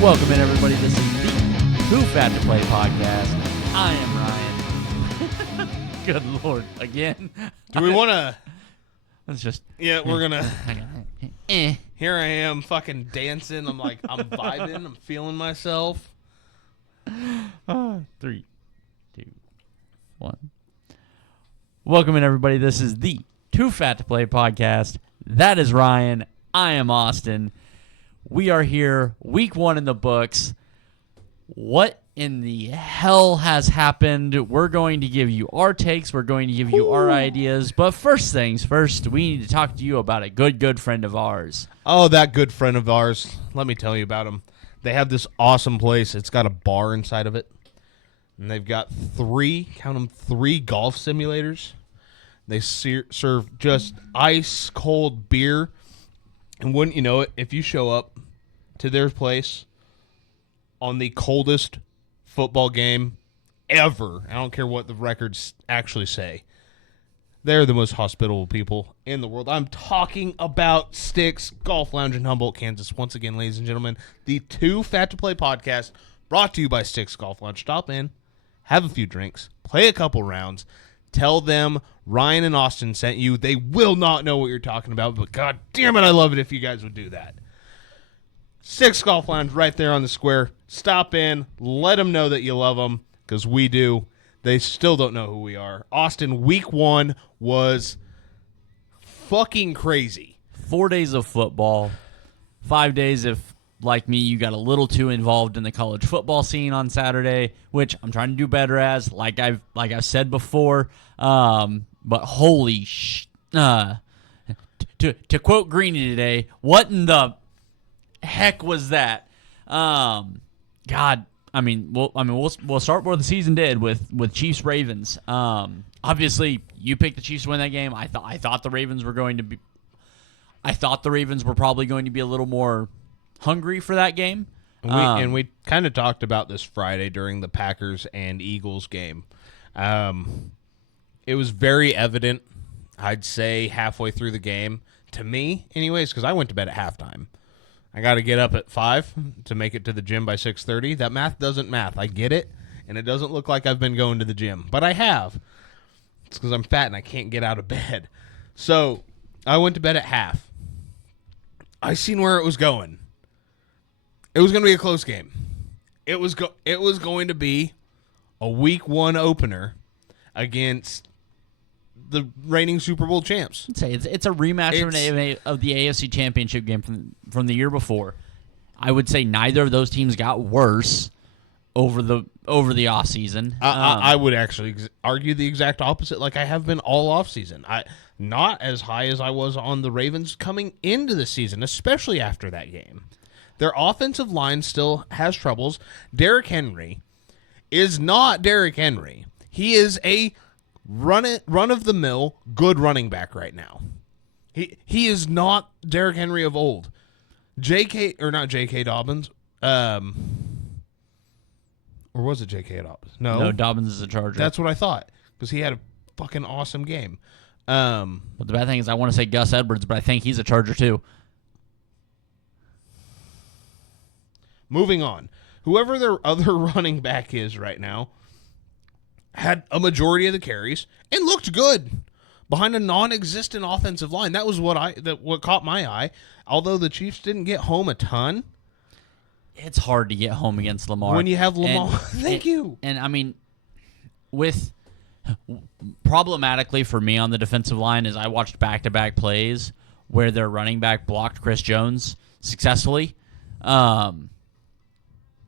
Welcome in, everybody. This is the Who Fat to Play podcast. I am Ryan. Good Lord, again. Do we want to? Let's just. Yeah, we're gonna. Eh. Here I am, fucking dancing. I'm vibing. I'm feeling myself. 3, 2, 1. Welcome in, everybody. This is the Too Fat to Play podcast. That is Ryan. I am Austin. We are here, week 1 in the books. What in the hell has happened? We're going to give you our takes. We're going to give you our ideas. But first things first, we need to talk to you about a good friend of ours. Oh, that good friend of ours. Let me tell you about him. They have this awesome place. It's got a bar inside of it. And they've got 3 golf simulators. They serve just ice cold beer. And wouldn't you know it, if you show up to their place on the coldest football game ever, I don't care what the records actually say, they're the most hospitable people in the world. I'm talking about Sticks Golf Lounge in Humboldt, Kansas. Once again, ladies and gentlemen, the Too Fat to Play podcast brought to you by Sticks Golf Lounge. Stop in, have a few drinks, play a couple rounds. Tell them Ryan and Austin sent you. They will not know what you're talking about, but god damn it, I love it if you guys would do that. Sticks Golf Lounge right there on the square. Stop in. Let them know that you love them, because we do. They still don't know who we are. Austin, week 1 was fucking crazy. 4 days of football. 5 days if, like me, you got a little too involved in the college football scene on Saturday, which I'm trying to do better as, like I've said before. But holy to quote Greeny today, what in the heck was that? God, we'll start where the season did with Chiefs Ravens. Obviously, you picked the Chiefs to win that game. I thought the Ravens were going to be. I thought the Ravens were probably going to be a little more hungry for that game. And we kind of talked about this Friday during the Packers and Eagles game. It was very evident, I'd say, halfway through the game, to me anyways, because I went to bed at halftime. I got to get up at 5 to make it to the gym by 6:30. That math doesn't math. I get it, and it doesn't look like I've been going to the gym, but I have. It's because I'm fat and I can't get out of bed. So I went to bed at half. I seen where it was going. It was going to be a close game. It was going to be a week 1 opener against the reigning Super Bowl champs. I'd say it's a rematch of the AFC Championship game from the year before. I would say neither of those teams got worse over the offseason. I would actually argue the exact opposite, like I have been all offseason. Not as high as I was on the Ravens coming into the season, especially after that game. Their offensive line still has troubles. Derrick Henry is not Derrick Henry. He is a run-of-the-mill good running back right now. He is not Derrick Henry of old. Not J.K. Dobbins. Or was it J.K. Dobbins? No, Dobbins is a Charger. That's what I thought, because he had a fucking awesome game. But the bad thing is I want to say Gus Edwards, but I think he's a Charger too. Moving on. Whoever their other running back is right now had a majority of the carries and looked good behind a non-existent offensive line. That was what caught my eye. Although the Chiefs didn't get home a ton. It's hard to get home against Lamar. When you have Lamar. Thank you. And, I mean, problematically for me on the defensive line is I watched back-to-back plays where their running back blocked Chris Jones successfully. The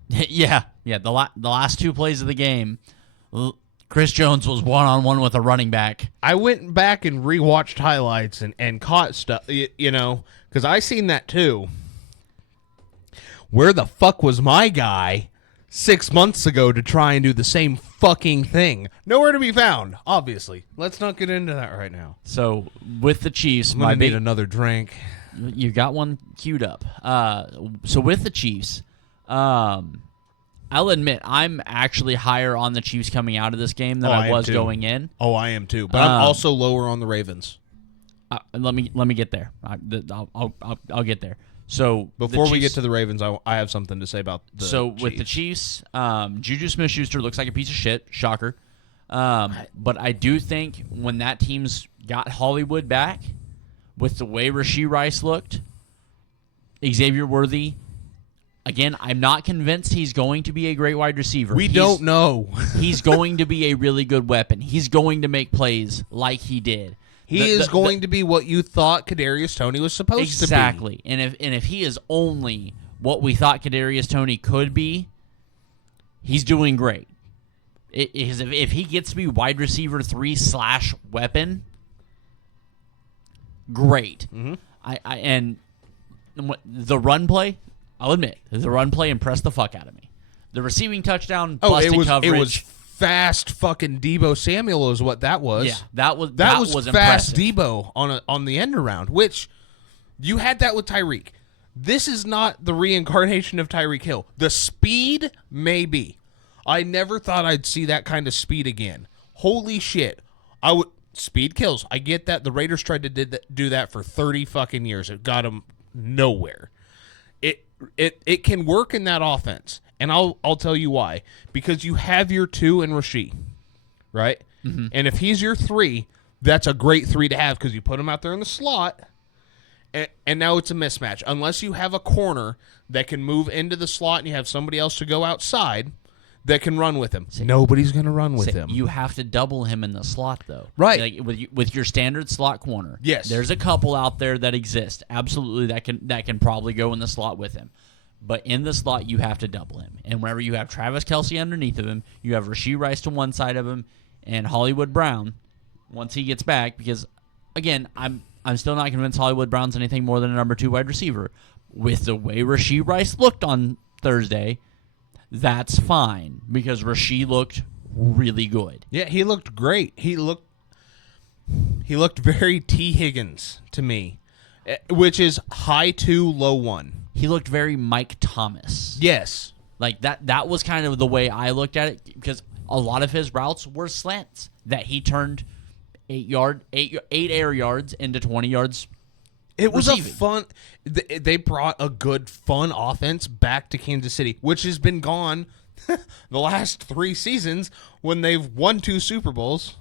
last 2 plays of the game, Chris Jones was one-on-one with a running back. I went back and rewatched highlights and caught stuff, because I seen that too. Where the fuck was my guy 6 months ago to try and do the same fucking thing? Nowhere to be found, obviously. Let's not get into that right now. So, with the Chiefs, I need another drink. You got one queued up. So, with the Chiefs, I'll admit I'm actually higher on the Chiefs coming out of this game than I was going in. Oh, I am too. But I'm also lower on the Ravens. Let me get there. I'll get there. So Before we get to the Ravens, I have something to say about the Chiefs. With the Chiefs, Juju Smith-Schuster looks like a piece of shit. Shocker. But I do think when that team's got Hollywood back, with the way Rashee Rice looked, Xavier Worthy, again, I'm not convinced he's going to be a great wide receiver. We don't know. He's going to be a really good weapon. He's going to make plays like he did. He is going to be what you thought Kadarius Toney was supposed to be. Exactly. And if he is only what we thought Kadarius Toney could be, he's doing great. If he gets to be wide receiver 3/weapon, great. Mm-hmm. And the run play, I'll admit, the run play impressed the fuck out of me. The receiving touchdown, busted coverage. It was fast fucking Debo Samuel is what that was. Yeah, that was fast impressive. Debo on the end around, which you had that with Tyreek. This is not the reincarnation of Tyreek Hill. The speed, maybe. I never thought I'd see that kind of speed again. Holy shit. Speed kills. I get that. The Raiders tried to do that for 30 fucking years. It got them nowhere. It can work in that offense. And I'll tell you why. Because you have your 2 in Rashee, right? Mm-hmm. And if he's your 3, that's a great 3 to have because you put him out there in the slot, and now it's a mismatch. Unless you have a corner that can move into the slot and you have somebody else to go outside that can run with him. Nobody's going to run with him. You have to double him in the slot, though. Right. Like with your standard slot corner. Yes. There's a couple out there that exist. Absolutely, that can probably go in the slot with him. But in the slot, you have to double him. And whenever you have Travis Kelce underneath of him, you have Rashee Rice to one side of him and Hollywood Brown once he gets back. Because, again, I'm still not convinced Hollywood Brown's anything more than a number 2 wide receiver. With the way Rashee Rice looked on Thursday, that's fine because Rashee looked really good. Yeah, he looked great. He looked very T. Higgins to me, which is high 2, low 1. He looked very Mike Thomas. Yes. Like that was kind of the way I looked at it because a lot of his routes were slants that he turned 8 air yards into 20 yards. It was receiving. a fun. They brought a good, fun offense back to Kansas City, which has been gone the last 3 seasons when they've won 2 Super Bowls.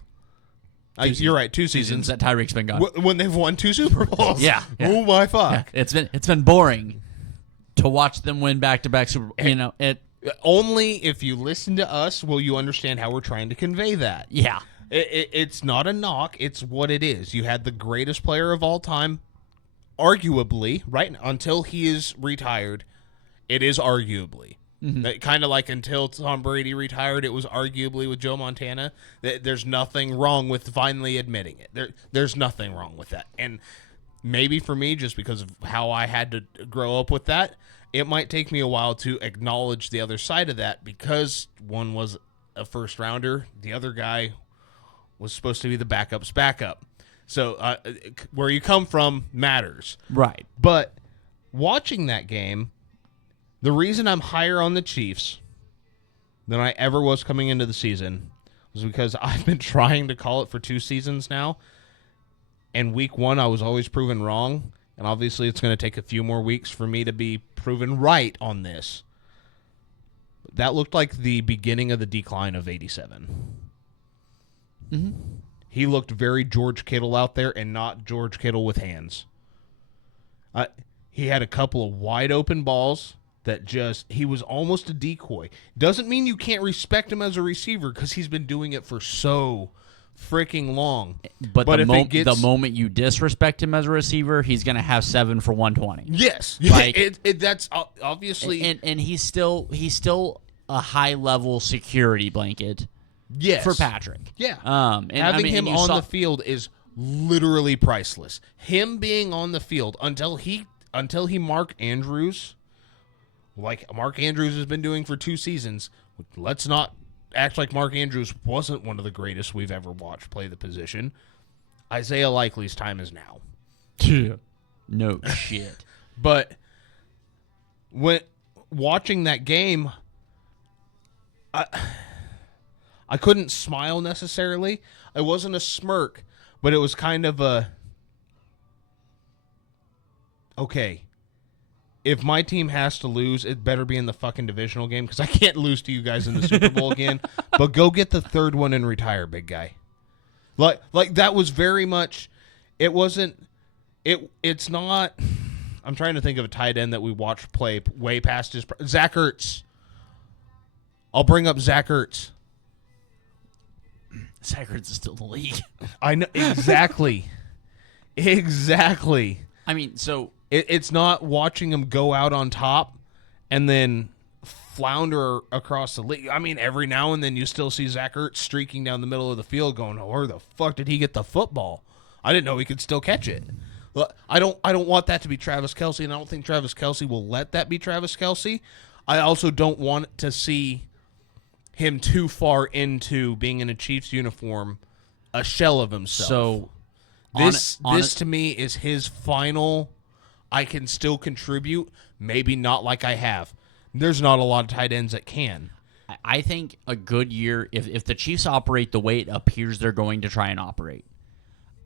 You're right, 2 seasons that Tyreek's been gone. When they've won 2 Super Bowls. Yeah. Oh my fuck! Yeah. It's been boring to watch them win back-to-back Super Bowls. Only if you listen to us will you understand how we're trying to convey that. Yeah. It's not a knock. It's what it is. You had the greatest player of all time, arguably, right? Until he is retired, it is arguably. Mm-hmm. Kind of like until Tom Brady retired, it was arguably with Joe Montana. There's nothing wrong with finally admitting it. There's nothing wrong with that. And maybe for me, just because of how I had to grow up with that, it might take me a while to acknowledge the other side of that because one was a first rounder, the other guy was supposed to be the backup's backup. So where you come from matters. Right. But watching that game, the reason I'm higher on the Chiefs than I ever was coming into the season was because I've been trying to call it for 2 seasons now. And week 1, I was always proven wrong. And obviously it's going to take a few more weeks for me to be proven right on this. That looked like the beginning of the decline of 87. Mm-hmm. He looked very George Kittle out there and not George Kittle with hands. He had a couple of wide open balls that he was almost a decoy. Doesn't mean you can't respect him as a receiver because he's been doing it for so freaking long. But the moment you disrespect him as a receiver, he's going to have 7 for 120. Yes. Like, that's obviously. And he's still a high-level security blanket. Yes. For Patrick. Yeah. And having him on the field is literally priceless. Him being on the field until he Mark Andrews, like Mark Andrews has been doing for 2 seasons. Let's not act like Mark Andrews wasn't one of the greatest we've ever watched play the position. Isaiah Likely's time is now. No shit. But when watching that game, I couldn't smile necessarily. It wasn't a smirk, but it was kind of a, okay, if my team has to lose, it better be in the fucking divisional game because I can't lose to you guys in the Super Bowl again. But go get the third one and retire, big guy. Like that was very much. It wasn't. It's not. I'm trying to think of a tight end that we watched play way past his. Zach Ertz. I'll bring up Zach Ertz. Zach Ertz is still in the league. I know exactly. Exactly. I mean, so it's not watching him go out on top and then flounder across the league. I mean, every now and then you still see Zach Ertz streaking down the middle of the field going, oh, where the fuck did he get the football? I didn't know he could still catch it. I don't want that to be Travis Kelce, and I don't think Travis Kelce will let that be Travis Kelce. I also don't want to see him too far into being in a Chiefs uniform, a shell of himself. So this to me is his final. I can still contribute, maybe not like I have. There's not a lot of tight ends that can. I think a good year, if the Chiefs operate the way it appears they're going to try and operate,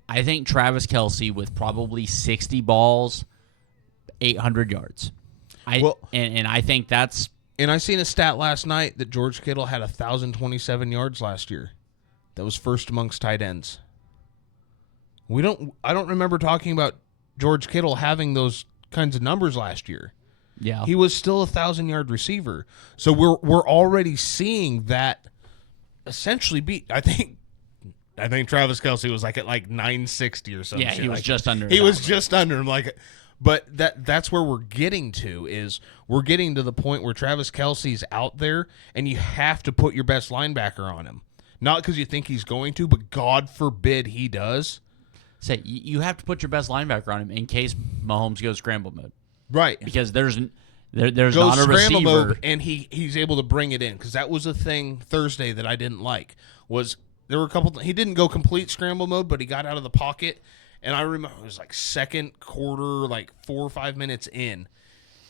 I think Travis Kelce with probably 60 balls, 800 yards. And I think that's. And I seen a stat last night that George Kittle had 1,027 yards last year. That was first amongst tight ends. I don't remember talking about George Kittle having those kinds of numbers last year. Yeah. He was still a 1,000-yard receiver. So we're already seeing that essentially beat. I think Travis Kelce was at 960 or something. Yeah, he was just under. He was just under him. But that's where we're getting to is we're getting to the point where Travis Kelce's out there and you have to put your best linebacker on him. Not because you think he's going to, but God forbid he does. Say you have to put your best linebacker on him in case Mahomes goes scramble mode. Right. Because there's Goes not a receiver. mode and he's able to bring it in because that was a thing Thursday that I didn't like was there were a couple he didn't go complete scramble mode but he got out of the pocket and I remember it was second quarter 4 or 5 minutes in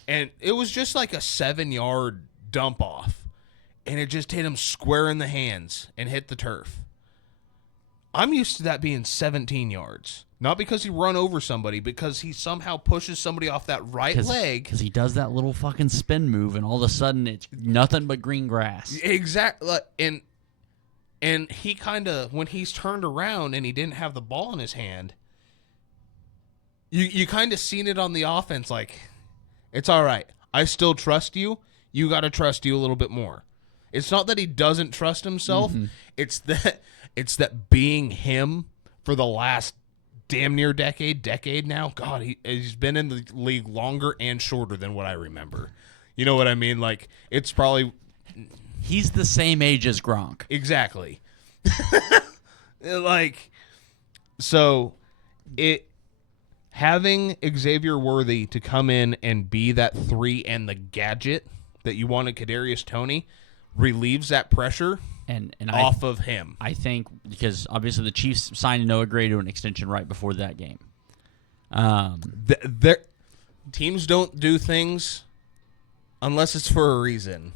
and it was just a 7-yard dump off and it just hit him square in the hands and hit the turf. I'm used to that being 17 yards. Not because he run over somebody, because he somehow pushes somebody off that right leg. Because he does that little fucking spin move, and all of a sudden it's nothing but green grass. Exactly. And he kind of, when he's turned around and he didn't have the ball in his hand, you kind of seen it on the offense it's all right. I still trust you. You got to trust you a little bit more. It's not that he doesn't trust himself. Mm-hmm. It's that being him for the last damn near decade now. God, he's been in the league longer and shorter than what I remember. You know what I mean? It's probably he's the same age as Gronk. Exactly. So having Xavier Worthy to come in and be that 3 and the gadget that you wanted Kadarius Toney relieves that pressure. And off of him. I think because obviously the Chiefs signed Noah Gray to an extension right before that game. Teams don't do things unless it's for a reason.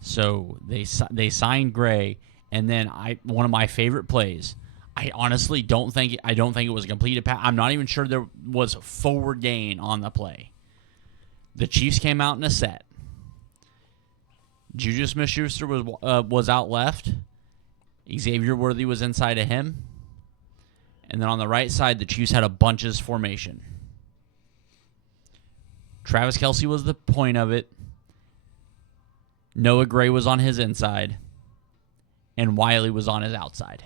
So they signed Gray, and then one of my favorite plays. I honestly don't think it was a completed pass. I'm not even sure there was forward gain on the play. The Chiefs came out in a set. Juju Smith-Schuster was out left. Xavier Worthy was inside of him. And then on the right side, the Chiefs had a bunches formation. Travis Kelce was the point of it. Noah Gray was on his inside. And Wiley was on his outside.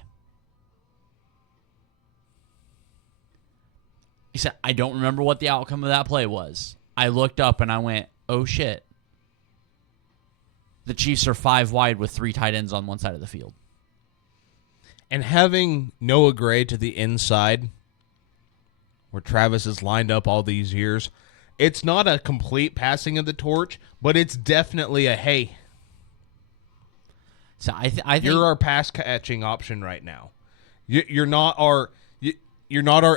He said, I don't remember what the outcome of that play was. I looked up and I went, oh shit. The Chiefs are 5 wide with 3 tight ends on one side of the field. And having Noah Gray to the inside, where Travis has lined up all these years, it's not a complete passing of the torch, but it's definitely a, hey, so I think you're our pass catching option right now. You're not our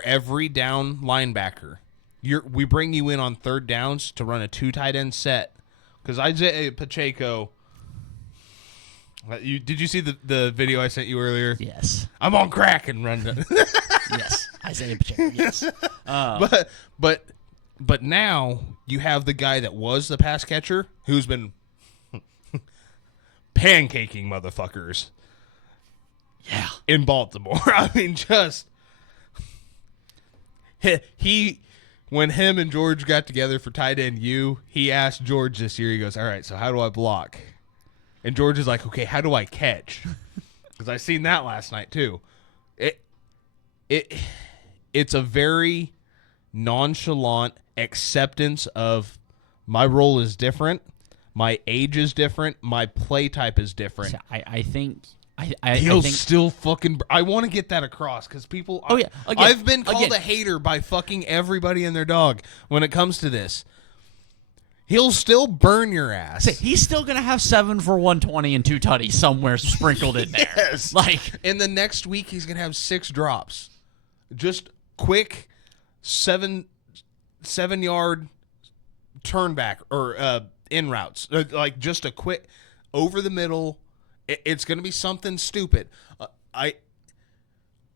every down linebacker. We bring you in on third downs to run a 2 tight end set because Isaiah Pacheco. Did you see the video I sent you earlier? Yes. I'm on crack and run. Yes. Isaiah Pacheco. Yes. But now you have the guy that was the pass catcher who's been pancaking motherfuckers. Yeah. In Baltimore. I mean, just he when him and George got together for tight end U, he asked George this year, he goes, all right, so how do I block? And George is like, okay, how do I catch? Because I seen that last night too. It's a very nonchalant acceptance of my role is different, my age is different, my play type is different. So I think He'll think still fucking. I want to get that across because people. Oh, yeah. Again, I've been called a hater by fucking everybody and their dog when it comes to this. He'll still burn your ass. he's still gonna have 7 for 120 and 2 tutties somewhere sprinkled in there. Yes. Like, in the next week, he's gonna have 6 drops, just quick 7-yard turn back or in routes, like just a quick over the middle. It's going to be something stupid.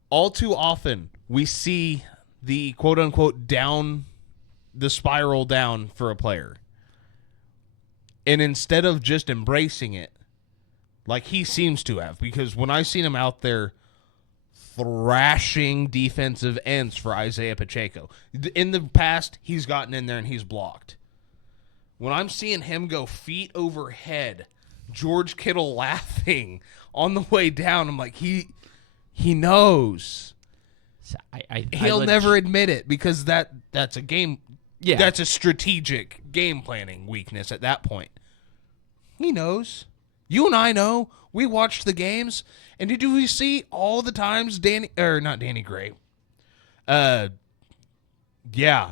All too often we see the quote unquote down, the spiral down for a player. And instead of just embracing it, like he seems to have, because when I seen him out there thrashing defensive ends for Isaiah Pacheco, in the past, he's gotten in there and he's blocked. When I'm seeing him go feet over head, George Kittle laughing on the way down, I'm like, he knows. He'll never admit it because that's a game. Yeah. That's a strategic game planning weakness at that point. He knows. You and I know. We watched the games, and did we see all the times not Danny Gray? Yeah,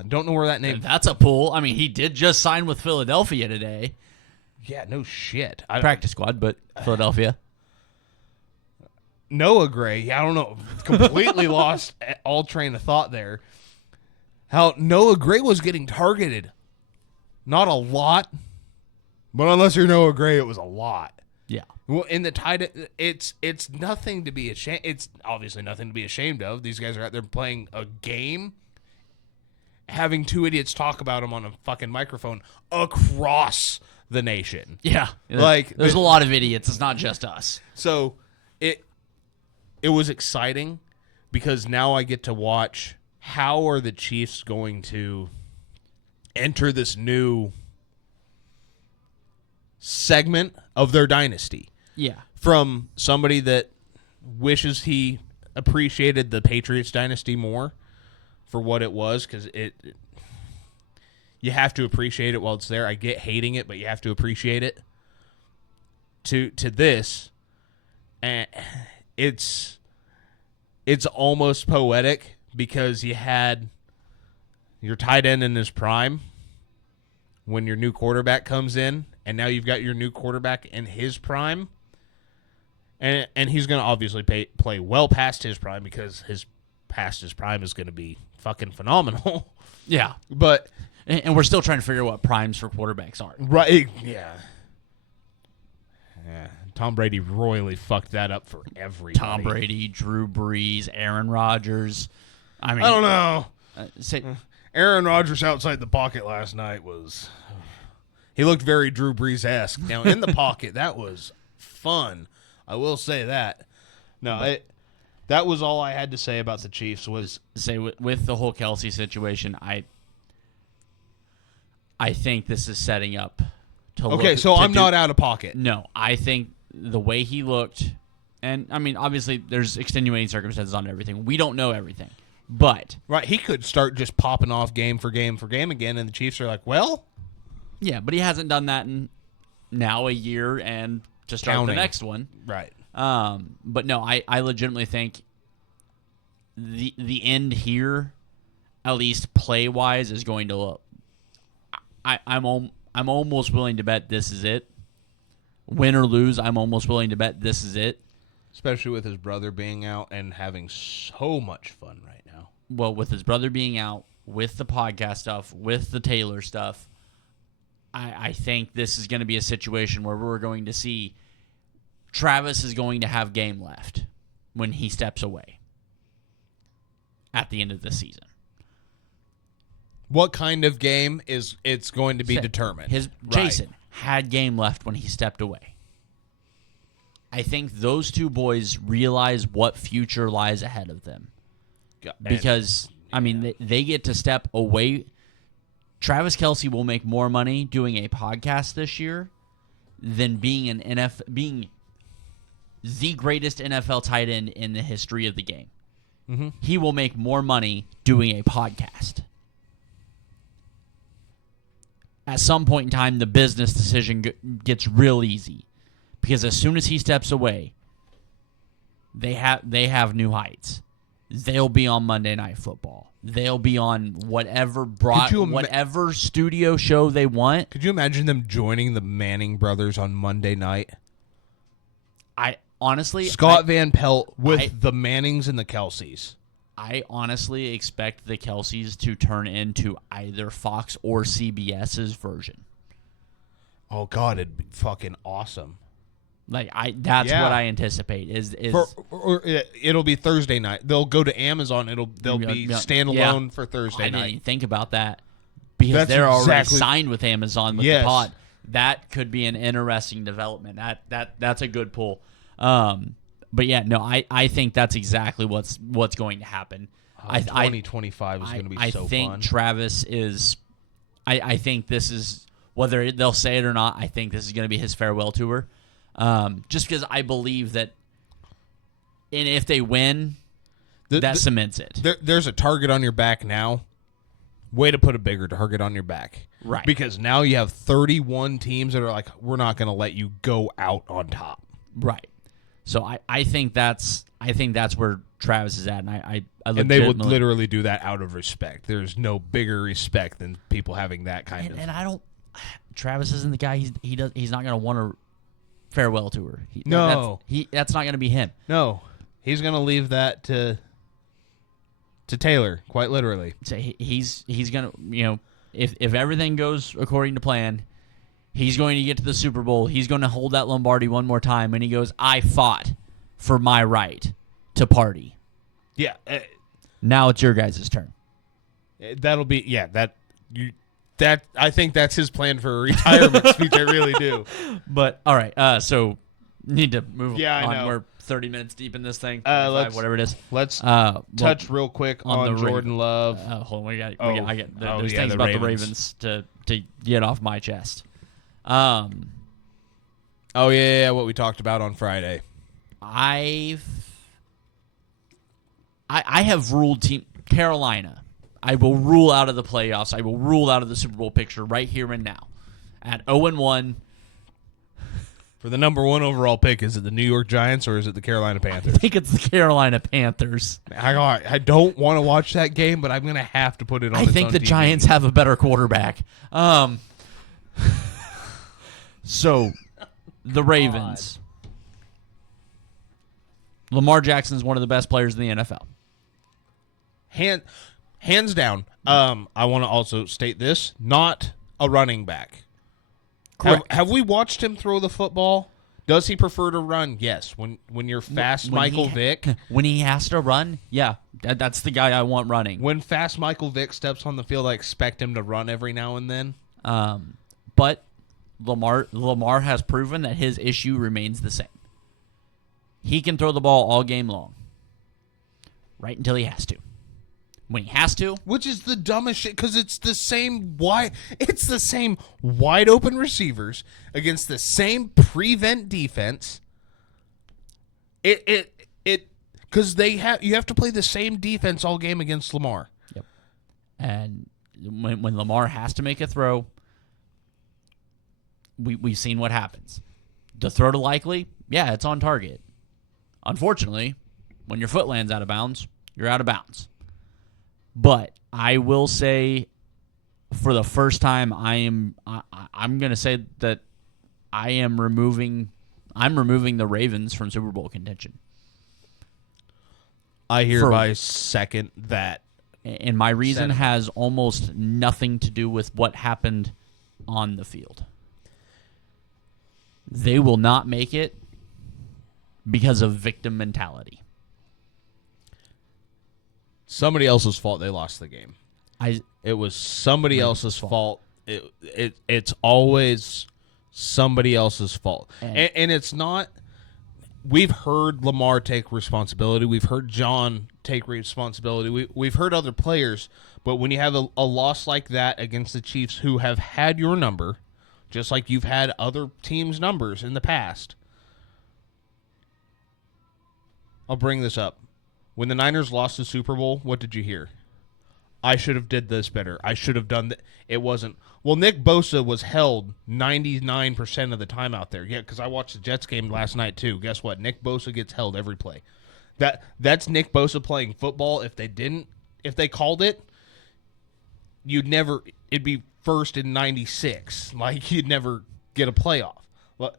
don't know where that name. That's a pull. I mean, he did just sign with Philadelphia today. Yeah, no shit. Practice squad, but Philadelphia. Noah Gray, I don't know, completely lost all train of thought there. How Noah Gray was getting targeted. Not a lot, but unless you're Noah Gray, it was a lot. Yeah. Well, in the tight, it's nothing to be ashamed. It's obviously nothing to be ashamed of. These guys are out there playing a game, having 2 idiots talk about them on a fucking microphone across the nation. Yeah. Like there's a lot of idiots. It's not just us. So it was exciting because now I get to watch how are the Chiefs going to enter this new segment of their dynasty. Yeah. From somebody that wishes he appreciated the Patriots dynasty more for what it was, because you have to appreciate it while it's there. I get hating it, but you have to appreciate it. To this, and it's almost poetic because you had your tight end in his prime when your new quarterback comes in, and now you've got your new quarterback in his prime, and he's going to obviously play well past his prime because his prime is going to be fucking phenomenal. Yeah. But and we're still trying to figure out what primes for quarterbacks are. right, yeah. Tom Brady royally fucked that up for everybody. Tom Brady, Drew Brees, Aaron Rodgers. I mean, I don't know. Aaron Rodgers outside the pocket last night he looked very Drew Brees-esque. Now, in the pocket, that was fun. I will say that. No, that was all I had to say about the Chiefs was... with the whole Kelsey situation, I think this is setting up to okay, so I'm not out of pocket. No, I think the way he looked, and I mean, obviously, there's extenuating circumstances on everything. We don't know everything, but right, he could start just popping off game for game again, and the Chiefs are like, well, yeah, but he hasn't done that in now a year and to start the next one, right? But no, I legitimately think the end here, at least play wise, is going to look. I'm almost willing to bet this is it. Win or lose, I'm almost willing to bet this is it. Especially with his brother being out and having so much fun right now. Well, with his brother being out, with the podcast stuff, with the Taylor stuff, I think this is going to be a situation where we're going to see Travis is going to have game left when he steps away at the end of the season. What kind of game is it's going to be determined? His Jason had game left when he stepped away. I think those two boys realize what future lies ahead of them. Because, I mean, they get to step away. Travis Kelce will make more money doing a podcast this year than being being the greatest NFL tight end in the history of the game. Mm-hmm. He will make more money doing a podcast. At some point in time, the business decision gets real easy, because as soon as he steps away, they have new heights. They'll be on Monday Night Football. They'll be on whatever whatever studio show they want. Could you imagine them joining the Manning brothers on Monday night? I honestly, Scott Van Pelt with the Mannings and the Kelces. I honestly expect the Kelces to turn into either Fox or CBS's version. Oh God, it'd be fucking awesome. That's what I anticipate is it'll be Thursday night. They'll go to Amazon. They'll be standalone for Thursday night. I didn't think about that, because they're already signed with Amazon with the pod. That could be an interesting development. That's a good pull. But yeah, no, I think that's exactly what's going to happen. 2025 is going to be so fun. I think Travis is. I think this is, whether they'll say it or not, I think this is going to be his farewell tour. Just because I believe that, and if they win, that cements it. There's a target on your back now. Way to put a bigger target on your back. Right. Because now you have 31 teams that are like, we're not going to let you go out on top. Right. So I think that's where Travis is at, and I and they would literally do that out of respect. There's no bigger respect than people having that kind of. And I don't. Travis isn't the guy. He's not going to want a farewell tour. That's not going to be him. No, he's going to leave that to Taylor, quite literally. So he's going to, if everything goes according to plan, he's going to get to the Super Bowl. He's going to hold that Lombardi one more time, and he goes, "I fought for my right to party." Yeah. Now it's your guys' turn. That'll be that. I think that's his plan for a retirement speech. I really do. But all right, so need to move on. I know. We're 30 minutes deep in this thing. Whatever it is. Let's touch real quick on Jordan Love. Hold on, there's things about the Ravens to get off my chest. What we talked about on Friday. I have ruled Team Carolina. I will rule out of the playoffs. I will rule out of the Super Bowl picture right here and now. At 0-1. For the number one overall pick, is it the New York Giants or is it the Carolina Panthers? I think it's the Carolina Panthers. I don't want to watch that game, but I'm going to have to put it on. I think the TV. Giants have a better quarterback. So, the Ravens. Lamar Jackson's one of the best players in the NFL. Hands down. I want to also state this: not a running back. Correct. Have we watched him throw the football? Does he prefer to run? Yes. When you're fast, Michael Vick. When he has to run, yeah, that's the guy I want running. When fast Michael Vick steps on the field, I expect him to run every now and then. But Lamar has proven that his issue remains the same. He can throw the ball all game long, right until he has to. When he has to, which is the dumbest shit, because it's the same wide open receivers against the same prevent defense. Because you have to play the same defense all game against Lamar. Yep. And when Lamar has to make a throw, we've seen what happens. The throw to Likely, yeah, it's on target. Unfortunately, when your foot lands out of bounds, you're out of bounds. But I will say, for the first time, I'm going to say that I'm removing the Ravens from Super Bowl contention. I hereby second that. And my reason has almost nothing to do with what happened on the field. They will not make it because of victim mentality. Somebody else's fault they lost the game. It was somebody else's fault. It's always somebody else's fault. And it's not. We've heard Lamar take responsibility. We've heard John take responsibility. We've heard other players. But when you have a loss like that against the Chiefs, who have had your number, just like you've had other teams' numbers in the past, I'll bring this up. When the Niners lost the Super Bowl, what did you hear? I should have did this better. I should have done that. It wasn't. Well, Nick Bosa was held 99% of the time out there. Yeah, because I watched the Jets game last night too. Guess what? Nick Bosa gets held every play. That's Nick Bosa playing football. If they called it, it'd be first in 96. Like, you'd never get a playoff. But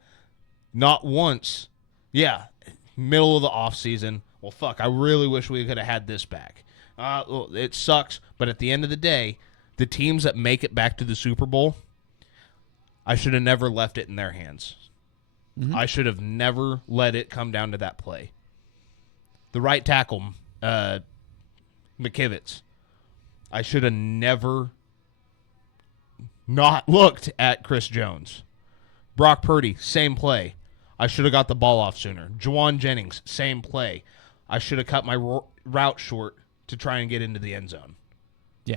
not once. Yeah, middle of the offseason. Well, fuck, I really wish we could have had this back. Well, it sucks, but at the end of the day, the teams that make it back to the Super Bowl, I should have never left it in their hands. Mm-hmm. I should have never let it come down to that play. The right tackle, McKivitz, I should have never not looked at Chris Jones. Brock Purdy, same play. I should have got the ball off sooner. Juwan Jennings, same play. I should have cut my route short to try and get into the end zone. Yeah.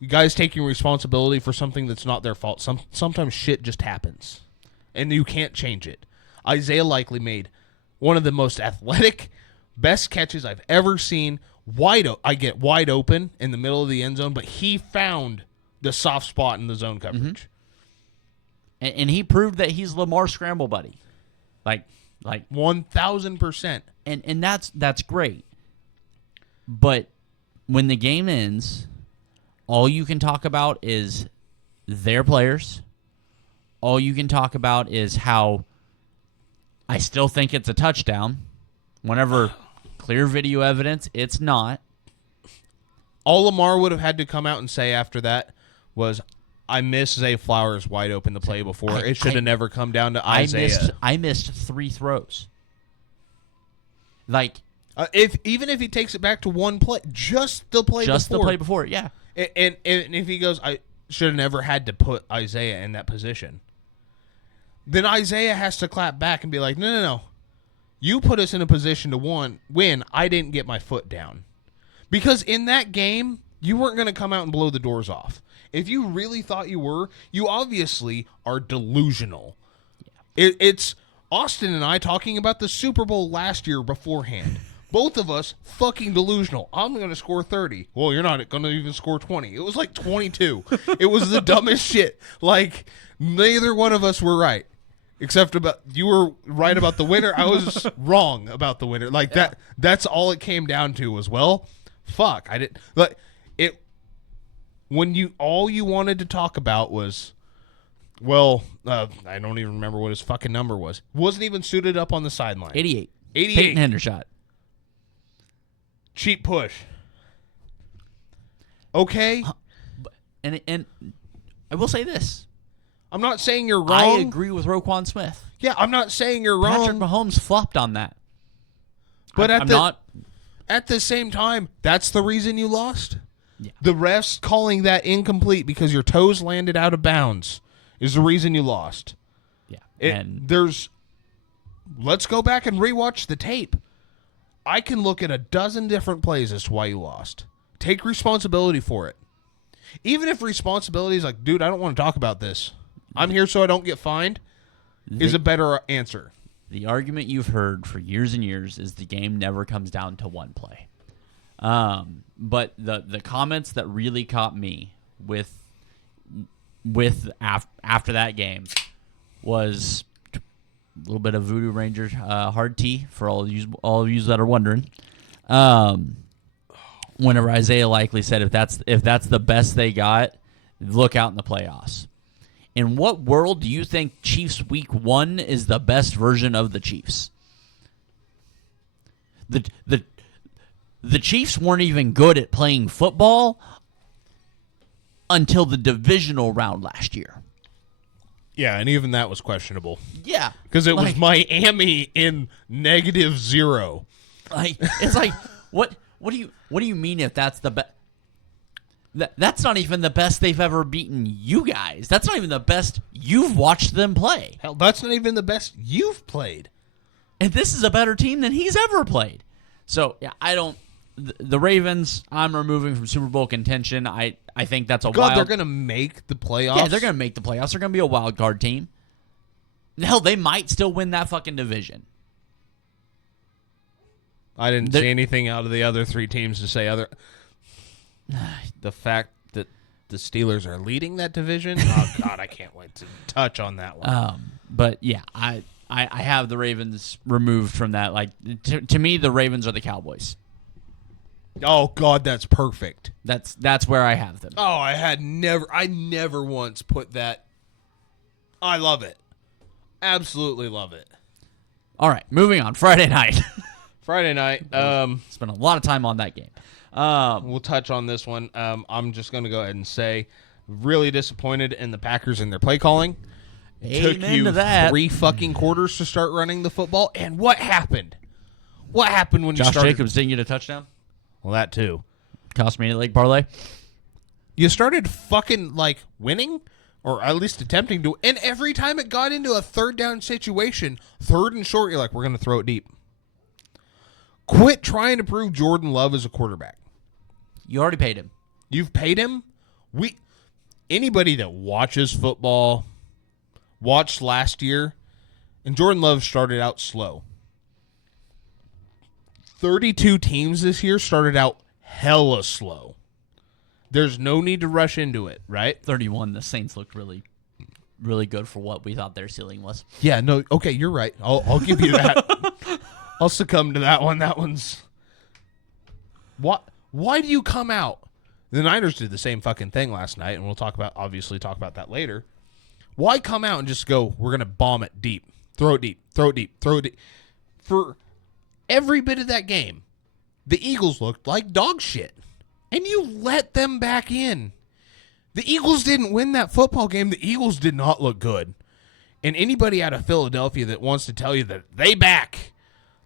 You guys taking responsibility for something that's not their fault. Sometimes shit just happens, and you can't change it. Isaiah Likely made one of the most athletic, best catches I've ever seen. I get wide open in the middle of the end zone, but he found the soft spot in the zone coverage. Mm-hmm. And he proved that he's Lamar's scramble buddy. Like 1,000%. And that's great. But when the game ends, all you can talk about is their players. All you can talk about is how I still think it's a touchdown. Whenever clear video evidence, it's not. All Lamar would have had to come out and say after that was, I missed Zay Flowers wide open the play before. It should have never come down to Isaiah. I missed 3 throws. Like, even if he takes it back to one play, just the play before, yeah. And if he goes, I should have never had to put Isaiah in that position, then Isaiah has to clap back and be like, no. You put us in a position to win. I didn't get my foot down. Because in that game, you weren't going to come out and blow the doors off. If you really thought you were, you obviously are delusional. Yeah. It's Austin and I talking about the Super Bowl last year beforehand. Both of us fucking delusional. I'm going to score 30. Well, you're not going to even score 20. It was like 22. It was the dumbest shit. Like, neither one of us were right. Except you were right about the winner. I was wrong about the winner. Like, yeah. That's all it came down to was, well, fuck. I didn't. Like, when all you wanted to talk about was, well, I don't even remember what his fucking number was. Wasn't even suited up on the sideline. 88. Peyton Hendershot. Cheap push. Okay. And I will say this. I'm not saying you're wrong. I agree with Roquan Smith. Yeah, I'm not saying you're wrong. Patrick Mahomes flopped on that. But at the same time, that's the reason you lost. Yeah. The refs calling that incomplete because your toes landed out of bounds is the reason you lost. Yeah. Let's go back and rewatch the tape. I can look at a dozen different plays as to why you lost. Take responsibility for it. Even if responsibility is like, dude, I don't want to talk about this. I'm here so I don't get fined, is a better answer. The argument you've heard for years and years is the game never comes down to one play. But the comments that really caught me with after that game was a little bit of Voodoo Ranger hard tea for all of you that are wondering. Whenever Isaiah Likely said if that's the best they got, look out in the playoffs. In what world do you think Chiefs Week 1 is the best version of the Chiefs? The Chiefs weren't even good at playing football until the divisional round last year. Yeah, and even that was questionable. Yeah. Because it was Miami in -0. Like, it's like, What do you mean if that's the best? That's not even the best they've ever beaten you guys. That's not even the best you've watched them play. Hell, that's not even the best you've played. And this is a better team than he's ever played. So, yeah, I don't... The Ravens, I'm removing from Super Bowl contention. I think that's a God, they're going to make the playoffs? Yeah, they're going to make the playoffs. They're going to be a wild card team. Hell, they might still win that fucking division. I didn't see anything out of the other three teams to say other... The fact that the Steelers are leading that division? Oh, God, I can't wait to touch on that one. But, yeah, I have the Ravens removed from that. Like, to me, the Ravens are the Cowboys. Oh, God, that's perfect. That's where I have them. Oh, I never once put that. I love it. Absolutely love it. All right, moving on. Friday night. Friday night. Spent a lot of time on that game. We'll touch on this one. I'm just going to go ahead and say, really disappointed in the Packers and their play calling. Took you to that. 3 fucking quarters to start running the football, and what happened? What happened when you Josh started? Jacobs didn't get a touchdown. Well, that too. Cost me a leg parlay. You started fucking like winning, or at least attempting to, and every time it got into a third down situation, third and short, you're like, we're going to throw it deep. Quit trying to prove Jordan Love is a quarterback. You already paid him. You've paid him. Anybody that watches football watched last year, and Jordan Love started out slow. 32 teams this year started out hella slow. There's no need to rush into it, right? 31. The Saints looked really, really good for what we thought their ceiling was. Yeah, no, okay, you're right. I'll give you that. I'll succumb to that one. That one's... Why do you come out? The Niners did the same fucking thing last night, and we'll obviously talk about that later. Why come out and just go, we're going to bomb it deep, throw it deep, throw it deep, throw it deep? For every bit of that game, the Eagles looked like dog shit, and you let them back in. The Eagles didn't win that football game. The Eagles did not look good. And anybody out of Philadelphia that wants to tell you that they back,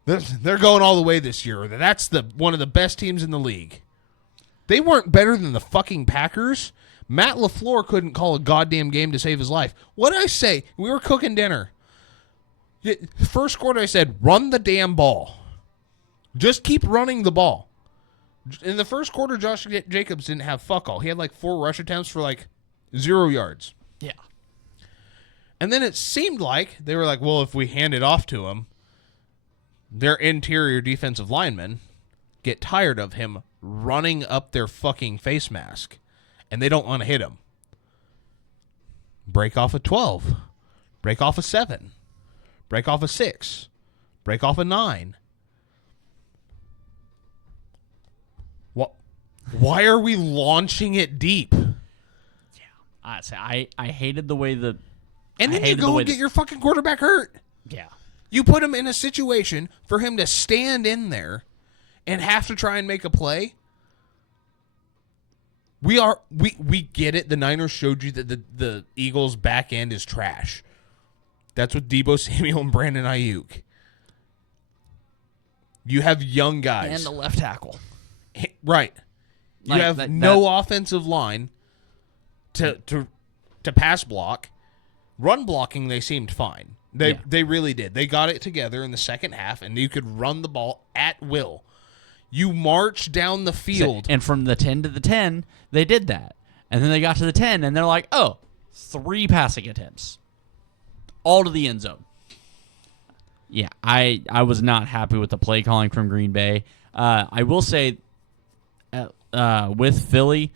they're going all the way this year, or that that's one of the best teams in the league. They weren't better than the fucking Packers. Matt LaFleur couldn't call a goddamn game to save his life. What'd I say? We were cooking dinner. First quarter, I said, run the damn ball. Just keep running the ball. In the first quarter, Josh Jacobs didn't have fuck all. He had like 4 rush attempts for like 0 yards. Yeah. And then it seemed like they were like, well, if we hand it off to him, their interior defensive linemen get tired of him running up their fucking face mask, and they don't want to hit him. Break off a 12. Break off a 7. Break off a 6. Break off a 9. What? Why are we launching it deep? I hated the way that... And then you go and get your fucking quarterback hurt. Yeah. You put him in a situation for him to stand in there and have to try and make a play. We get it. The Niners showed you that the Eagles' back end is trash. That's with Deebo Samuel and Brandon Ayuk. You have young guys. And the left tackle. Right. You have no offensive line to pass block. Run blocking, they seemed fine. They really did. They got it together in the second half, and you could run the ball at will. You march down the field. And from the 10 to the 10, they did that. And then they got to the 10, and they're like, 3 passing attempts. All to the end zone. Yeah, I was not happy with the play calling from Green Bay. I will say, with Philly,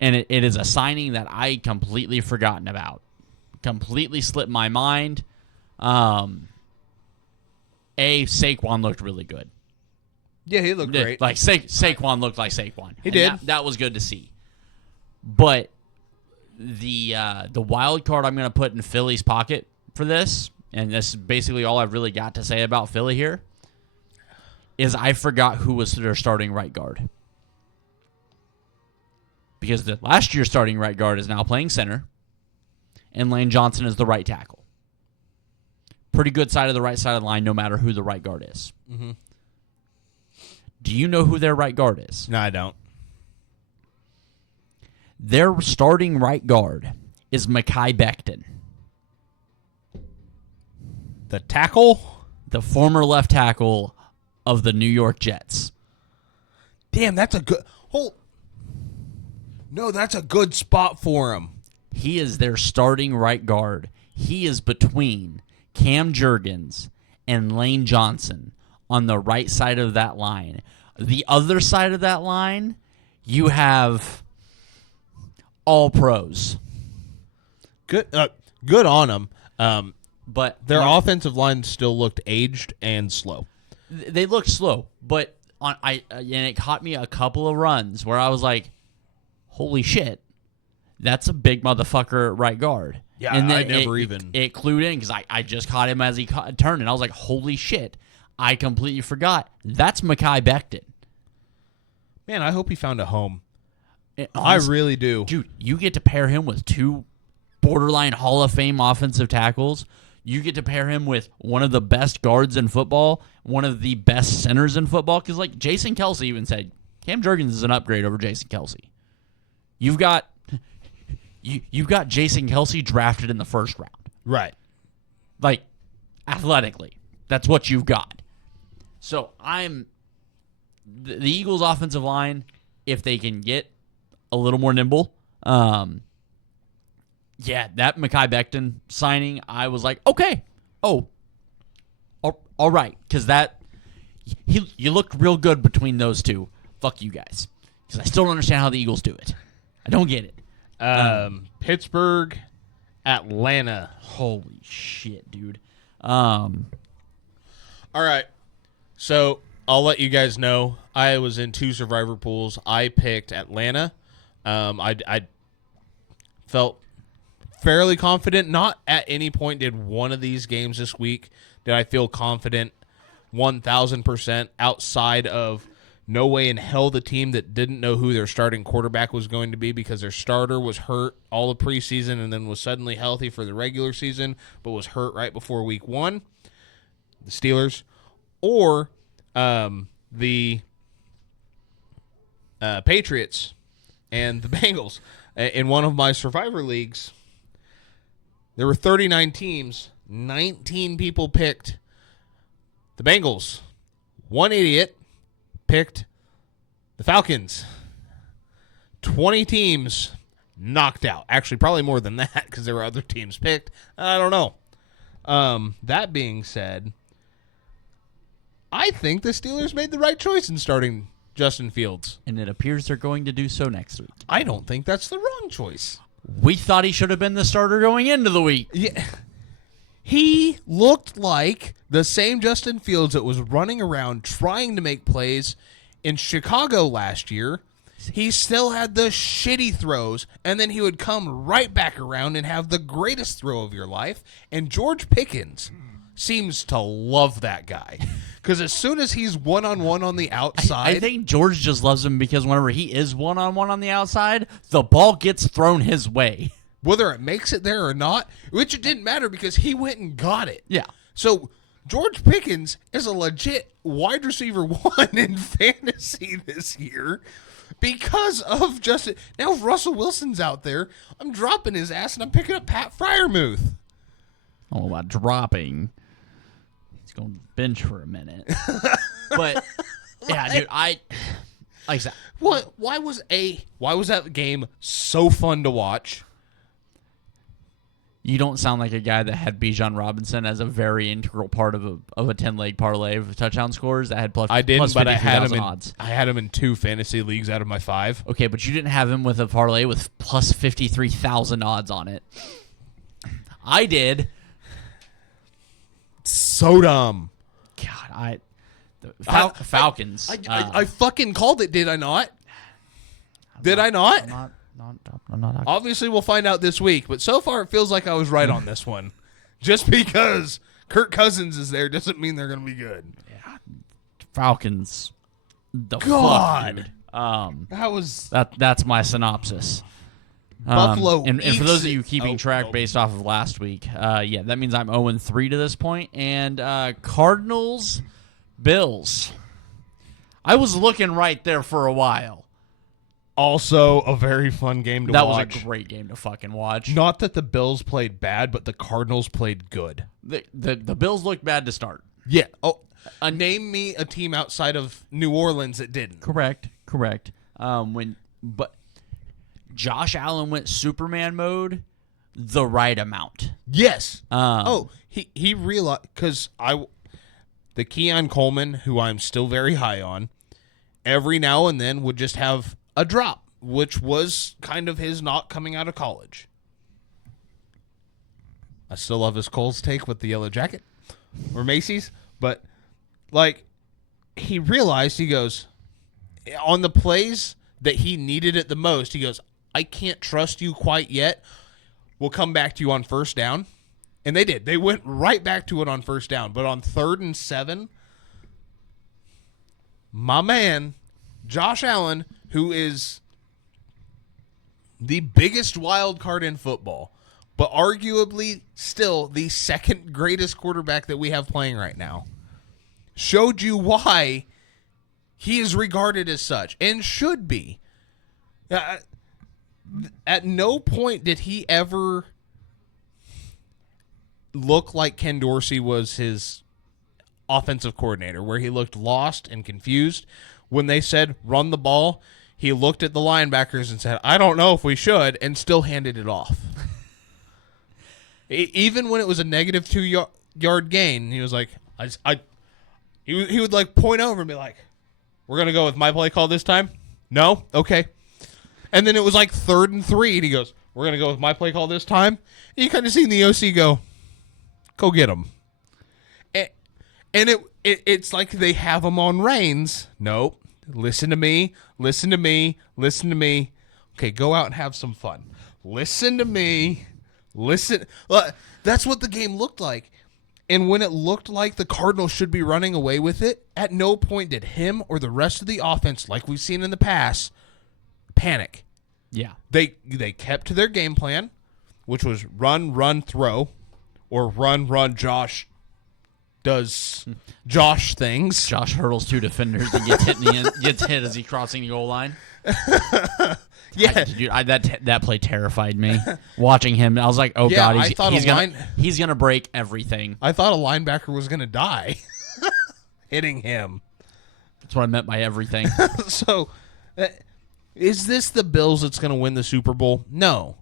and it is a signing that I completely forgotten about. Completely slipped my mind. Saquon looked really good. Yeah, he looked great. Like Saquon looked like Saquon. He did. That was good to see. But the wild card I'm going to put in Philly's pocket for this, and this is basically all I've really got to say about Philly here, is I forgot who was their starting right guard. Because the last year's starting right guard is now playing center, and Lane Johnson is the right tackle. Pretty good side of the right side of the line, no matter who the right guard is. Mm-hmm. Do you know who their right guard is? No, I don't. Their starting right guard is Mekhi Becton, The tackle? the former left tackle of the New York Jets. Damn, that's a good... No, that's a good spot for him. He is their starting right guard. He is between Cam Jurgens and Lane Johnson on the right side of that line. The other side of that line, you have all pros. Good on them. But Their offensive line still looked aged and slow. they looked slow, but and it caught me a couple of runs where I was like, holy shit, that's a big motherfucker right guard. Yeah, and I then never it even... It clued in because I just caught him as he turned, and I was like, holy shit, I completely forgot. That's Mekhi Becton. Man, I hope he found a home. I really do. Dude, you get to pair him with two borderline Hall of Fame offensive tackles. You get to pair him with one of the best guards in football, one of the best centers in football. Because, like, Jason Kelce even said, Cam Jurgens is an upgrade over Jason Kelce. You've got Jason Kelce drafted in the first round. Right. Like, athletically. That's what you've got. So, the Eagles' offensive line, if they can get a little more nimble, yeah, that Mekhi Becton signing, I was like, okay, all right, because you looked real good between those two. Fuck you guys, because I still don't understand how the Eagles do it. I don't get it. Pittsburgh, Atlanta. Holy shit, dude. All right. So I'll let you guys know. I was in 2 survivor pools. I picked Atlanta. I felt fairly confident. Not at any point did one of these games this week did I feel confident 1,000% outside of no way in hell the team that didn't know who their starting quarterback was going to be because their starter was hurt all the preseason and then was suddenly healthy for the regular season but was hurt right before week 1. The Steelers. Or the Patriots and the Bengals. In one of my survivor leagues, there were 39 teams. 19 people picked the Bengals. One idiot picked the Falcons. 20 teams knocked out. Actually, probably more than that because there were other teams picked. I don't know. That being said, I think the Steelers made the right choice in starting Justin Fields. And it appears they're going to do so next week. I don't think that's the wrong choice. We thought he should have been the starter going into the week. Yeah. He looked like the same Justin Fields that was running around trying to make plays in Chicago last year. He still had the shitty throws, and then he would come right back around and have the greatest throw of your life. And George Pickens seems to love that guy. Because as soon as he's one-on-one on the outside... I think George just loves him because whenever he is one-on-one on the outside, the ball gets thrown his way. Whether it makes it there or not, which it didn't matter because he went and got it. Yeah. So George Pickens is a legit wide receiver 1 in fantasy this year because of Justin. Now if Russell Wilson's out there, I'm dropping his ass and I'm picking up Pat Freiermuth. Oh, about dropping. He's going to bench for a minute. But, yeah, dude, like I said. Why was that game so fun to watch? You don't sound like a guy that had Bijan Robinson as a very integral part of a 10-leg parlay of touchdown scores that had plus. I didn't, plus but I had him in odds. I had him in 2 fantasy leagues out of my 5. Okay, but you didn't have him with a parlay with plus 53,000 odds on it. I did. So dumb. God, Falcons. I fucking called it, did I not? I not? I'm not. Obviously, we'll find out this week, but so far it feels like I was right on this one. Just because Kirk Cousins is there doesn't mean they're going to be good. Yeah. Falcons. God. Fuck, that's my synopsis. Buffalo and for those of you eats it. keeping track based off of last week, yeah, that means I'm 0-3 to this point. And Cardinals, Bills. I was looking right there for a while. Also, a very fun game to watch. That was a great game to fucking watch. Not that the Bills played bad, but the Cardinals played good. The Bills looked bad to start. Yeah. Oh, name me a team outside of New Orleans that didn't. Correct. But Josh Allen went Superman mode the right amount. Yes. He realized, because the Keon Coleman, who I'm still very high on, every now and then would just have a drop, which was kind of his not coming out of college. I still love his Coles take with the yellow jacket or Macy's, but like he realized, he goes, on the plays that he needed it the most, he goes, I can't trust you quite yet. We'll come back to you on first down. And they did. They went right back to it on first down. But on 3rd and 7, my man, Josh Allen, who is the biggest wild card in football, but arguably still the second greatest quarterback that we have playing right now, showed you why he is regarded as such and should be. At no point did he ever look like Ken Dorsey was his offensive coordinator, where he looked lost and confused. When they said run the ball, he looked at the linebackers and said, I don't know if we should, and still handed it off. Even when it was a negative 2-yard gain, he was like, he would like point over and be like, we're going to go with my play call this time? No? Okay. And then it was like 3rd and 3, and he goes, we're going to go with my play call this time? And you kind of seen the OC go get him. And it's like they have him on reins. Nope. Listen to me. Okay, go out and have some fun. Listen to me. Listen. That's what the game looked like. And when it looked like the Cardinals should be running away with it, at no point did him or the rest of the offense, like we've seen in the past, panic. Yeah. They kept to their game plan, which was run, throw, or run, Josh does Josh things. Josh hurdles 2 defenders and gets hit as he's crossing the goal line. Yeah. That play terrified me. Watching him, I was like, "Oh God, he's gonna break everything." I thought a linebacker was gonna die hitting him. That's what I meant by everything. So, is this the Bills that's gonna win the Super Bowl? No.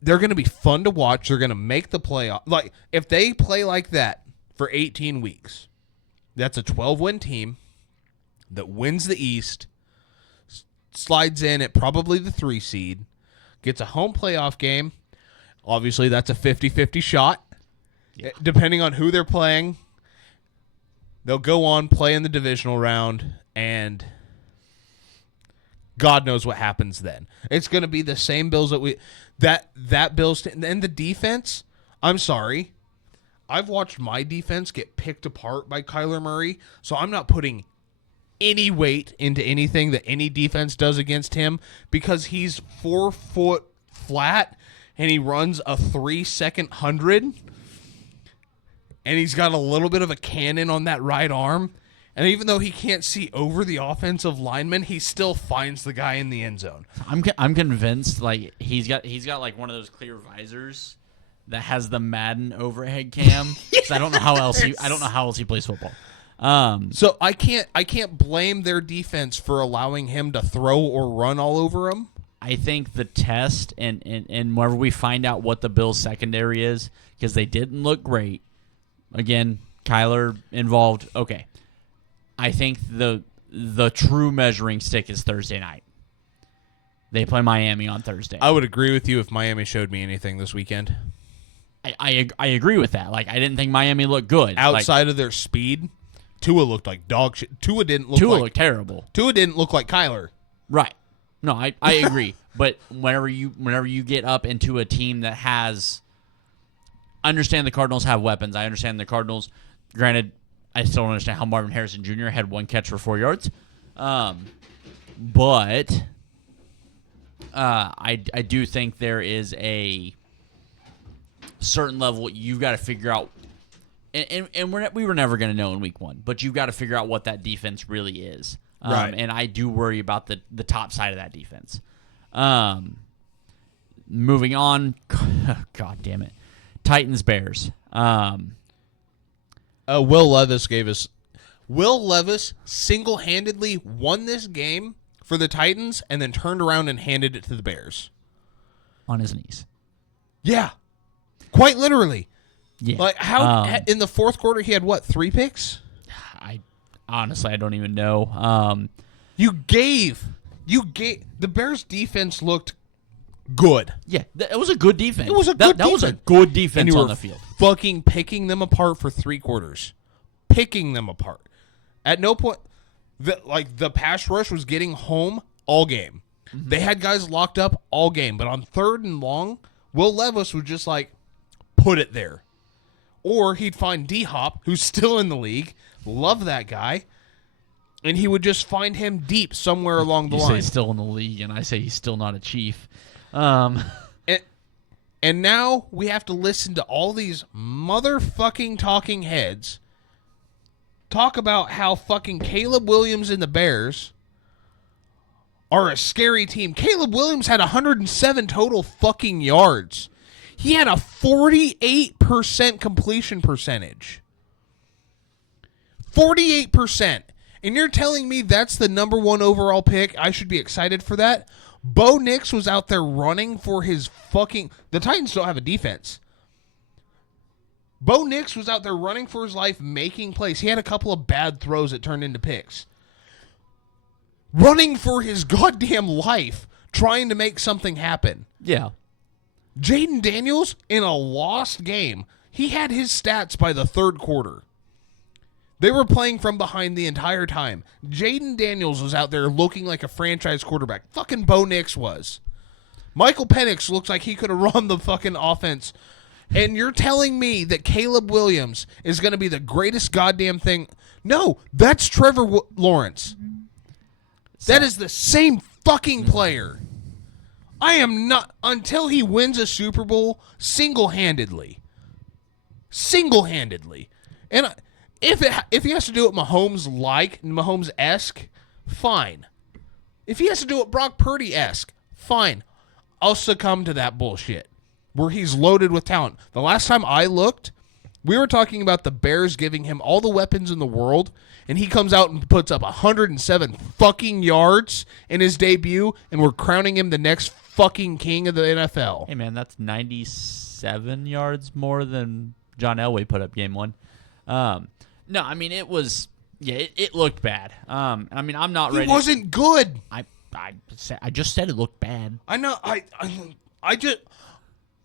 They're gonna be fun to watch. They're gonna make the playoff. Like if they play like that for 18 weeks, that's a 12-win team that wins the East. Slides in at probably the 3 seed, gets a home playoff game. Obviously, that's a 50-50 shot. Yeah. Depending on who they're playing, they'll go on, play in the divisional round, and God knows what happens then. It's going to be the same Bills that Bills and the defense. I'm sorry. I've watched my defense get picked apart by Kyler Murray, so I'm not putting any weight into anything that any defense does against him because he's 4 foot flat and he runs a 3-second 100 and he's got a little bit of a cannon on that right arm, and even though he can't see over the offensive lineman, he still finds the guy in the end zone. I'm convinced like he's got like one of those clear visors that has the Madden overhead cam. Yes! I don't know how else he plays football. So I can't blame their defense for allowing him to throw or run all over him. I think the test and whenever we find out what the Bills' secondary is, because they didn't look great. Again, Kyler involved. Okay, I think the true measuring stick is Thursday night. They play Miami on Thursday. I would agree with you if Miami showed me anything this weekend. I agree with that. Like I didn't think Miami looked good outside of their speed. Tua looked like dog shit. Tua looked terrible. Tua didn't look like Kyler. Right. No, I agree. But whenever you get up into a team that has, I understand the Cardinals have weapons. I understand the Cardinals. Granted, I still don't understand how Marvin Harrison Jr. had 1 catch for 4 yards. But I do think there is a certain level you've got to figure out and we were never going to know in week 1, but you've got to figure out what that defense really is. Right. And I do worry about the top side of that defense. Moving on, God damn it, Titans Bears. Will Levis single-handedly won this game for the Titans and then turned around and handed it to the Bears. On his knees. Yeah. Quite literally. Yeah. Like how in the fourth quarter he had what, 3 picks? I don't even know. The Bears defense looked good. Yeah, it was a good defense. It was a good That was a defense. good defense And you on were the field. fucking picking them apart for 3 quarters. Picking them apart. At no point the pass rush was getting home all game. Mm-hmm. They had guys locked up all game, but on 3rd and long, Will Levis would just like put it there. Or he'd find D-Hop, who's still in the league. Love that guy. And he would just find him deep somewhere along the line. You say still in the league, and I say he's still not a Chief. And now we have to listen to all these motherfucking talking heads talk about how fucking Caleb Williams and the Bears are a scary team. Caleb Williams had 107 total fucking yards. He had a 48% completion percentage. 48%. And you're telling me that's the number 1 overall pick? I should be excited for that? Bo Nix was out there running for his fucking... The Titans don't have a defense. Bo Nix was out there running for his life, making plays. He had a couple of bad throws that turned into picks. Running for his goddamn life, trying to make something happen. Yeah. Jaden Daniels, in a lost game, he had his stats by the 3rd quarter. They were playing from behind the entire time. Jaden Daniels was out there looking like a franchise quarterback. Fucking Bo Nix was. Michael Penix looks like he could have run the fucking offense. And you're telling me that Caleb Williams is going to be the greatest goddamn thing? No, that's Trevor Lawrence. That is the same fucking player. I am not, until he wins a Super Bowl single-handedly. Single-handedly. And if he has to do it Mahomes-esque, fine. If he has to do it Brock Purdy-esque, fine. I'll succumb to that bullshit where he's loaded with talent. The last time I looked, we were talking about the Bears giving him all the weapons in the world, and he comes out and puts up 107 fucking yards in his debut, and we're crowning him the next fucking king of the NFL. Hey, man, that's 97 yards more than John Elway put up game 1. No, I mean, it was... Yeah, it looked bad. I mean, I'm not ready... It wasn't good. I just said it looked bad. I know.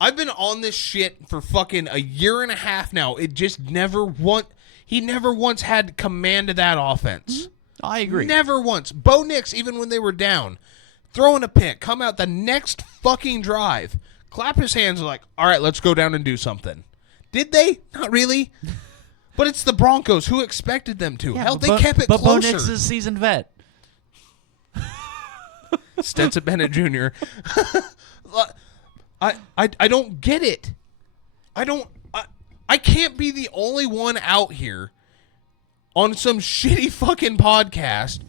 I've been on this shit for fucking a year and a half now. It just he never once had command of that offense. I agree. Never once. Bo Nix, even when they were down, throwing a pick, come out the next fucking drive, clap his hands like, all right, let's go down and do something. Did they? Not really. But it's the Broncos. Who expected them to? Yeah, Hell, they kept it but closer. Bo Nix is a seasoned vet. Stetson Bennett Jr. I don't get it. I can't be the only one out here on some shitty fucking podcast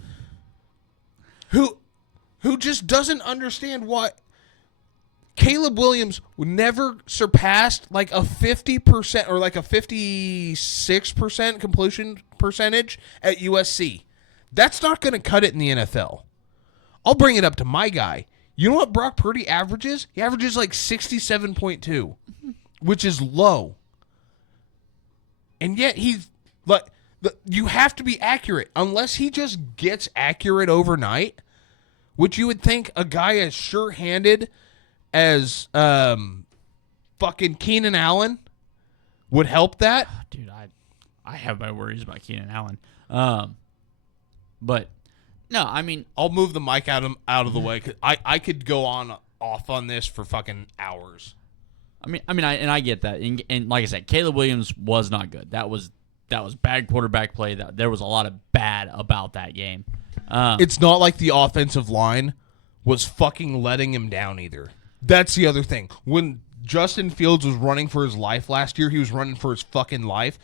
who just doesn't understand why Caleb Williams never surpassed like a 50% or like a 56% completion percentage at USC. That's not going to cut it in the NFL. I'll bring it up to my guy. You know what Brock Purdy averages? He averages like 67.2, which is low. And yet he's like, you have to be accurate. Unless he just gets accurate overnight, which you would think a guy as sure-handed as fucking Keenan Allen would help that. Dude, I have my worries about Keenan Allen. But no, I mean, I'll move the mic out of the way. 'Cause I could go off on this for fucking hours. I get that, and like I said, Caleb Williams was not good. That was bad quarterback play. There was a lot of bad about that game. It's not like the offensive line was fucking letting him down either. That's the other thing. When Justin Fields was running for his life last year, he was running for his fucking life.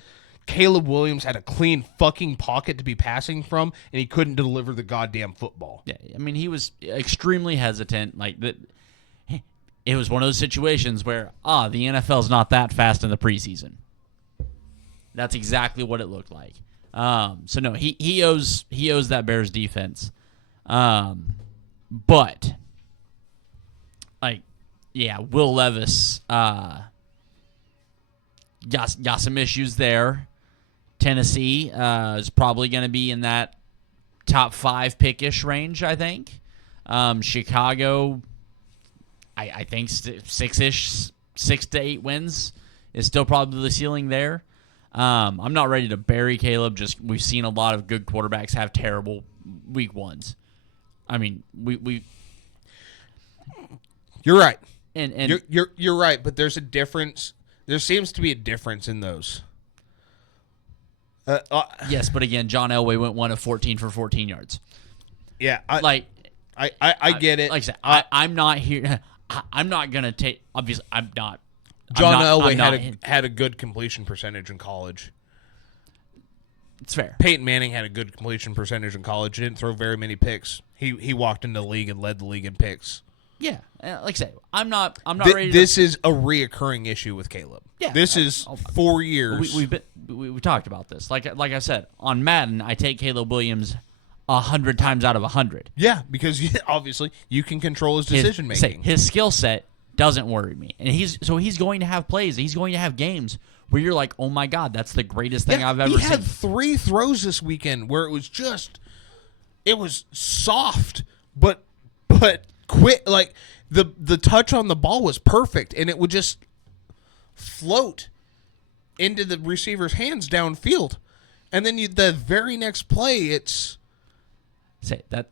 Caleb Williams had a clean fucking pocket to be passing from, and he couldn't deliver the goddamn football. Yeah, I mean, he was extremely hesitant. Like that, it was one of those situations where the NFL's not that fast in the preseason. That's exactly what it looked like. So no, he owes that Bears defense. But like, yeah, Will Levis got some issues there. Tennessee is probably going to be in that top 5 pick-ish range, I think. Chicago, I think 6-ish, 6 to 8 wins is still probably the ceiling there. I'm not ready to bury Caleb. Just we've seen a lot of good quarterbacks have terrible week ones. I mean, we. You're right, and you're right, but there's a difference. There seems to be a difference in those. Yes, but again, John Elway went 1 of 14 for 14 yards. Yeah, I get it. Like I said, I'm not here. I'm not gonna take. Obviously, I'm not. John Elway had a good completion percentage in college. It's fair. Peyton Manning had a good completion percentage in college. He didn't throw very many picks. He walked into the league and led the league in picks. Yeah, like I say, I'm not ready. This is a reoccurring issue with Caleb. Yeah, this is 4 years. We talked about this. Like I said, on Madden, I take Caleb Williams 100 times out of 100. Yeah, because obviously you can control his decision making. His skill set doesn't worry me, and he's going to have plays. He's going to have games where you're like, oh my god, that's the greatest thing I've ever seen. He had 3 throws this weekend where it was soft, but quick. Like the touch on the ball was perfect, and it would just float into the receiver's hands downfield, and then the very next play, it's say that.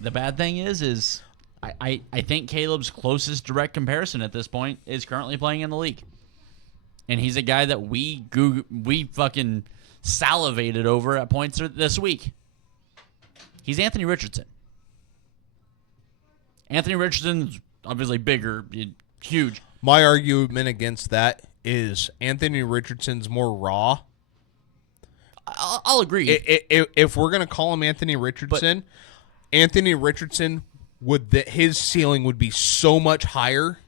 The bad thing is I think Caleb's closest direct comparison at this point is currently playing in the league, and he's a guy that we fucking salivated over at points this week. He's Anthony Richardson. Anthony Richardson's obviously bigger, huge. My argument against that is Anthony Richardson's more raw. I'll agree. If we're gonna call him Anthony Richardson, Anthony Richardson his ceiling would be so much higher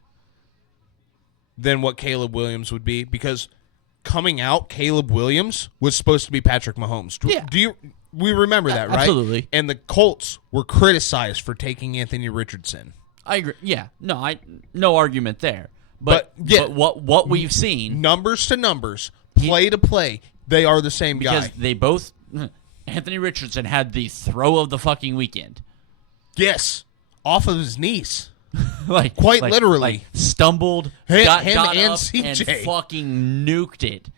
than what Caleb Williams would be, because coming out, Caleb Williams was supposed to be Patrick Mahomes. Yeah. We remember that, right? Absolutely. And the Colts were criticized for taking Anthony Richardson. I agree. Yeah. No argument there. But what we've seen, numbers to numbers, play to play, they are the same guy. Because they both Anthony Richardson had the throw of the fucking weekend. Yes. Off of his knees. Quite literally. Like stumbled, him got and up CJ. and fucking nuked it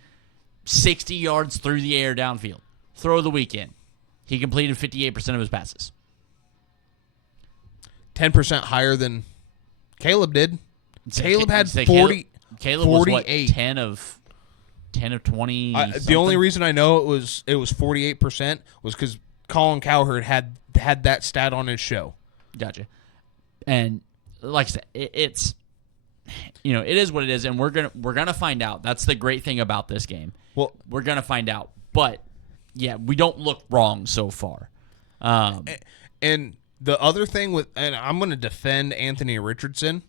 60 yards through the air downfield. Throw of the weekend. He completed 58% of his passes. 10% higher than Caleb did. Caleb had 40. Caleb 48. was what, 10 of 20. The only reason I know it was 48% was because Colin Cowherd had that stat on his show. Gotcha. And like I said, it's it is what it is, and we're gonna find out. That's the great thing about this game. Well, we're gonna find out, but yeah, we don't look wrong so far. And the other thing and I'm going to defend Anthony Richardson.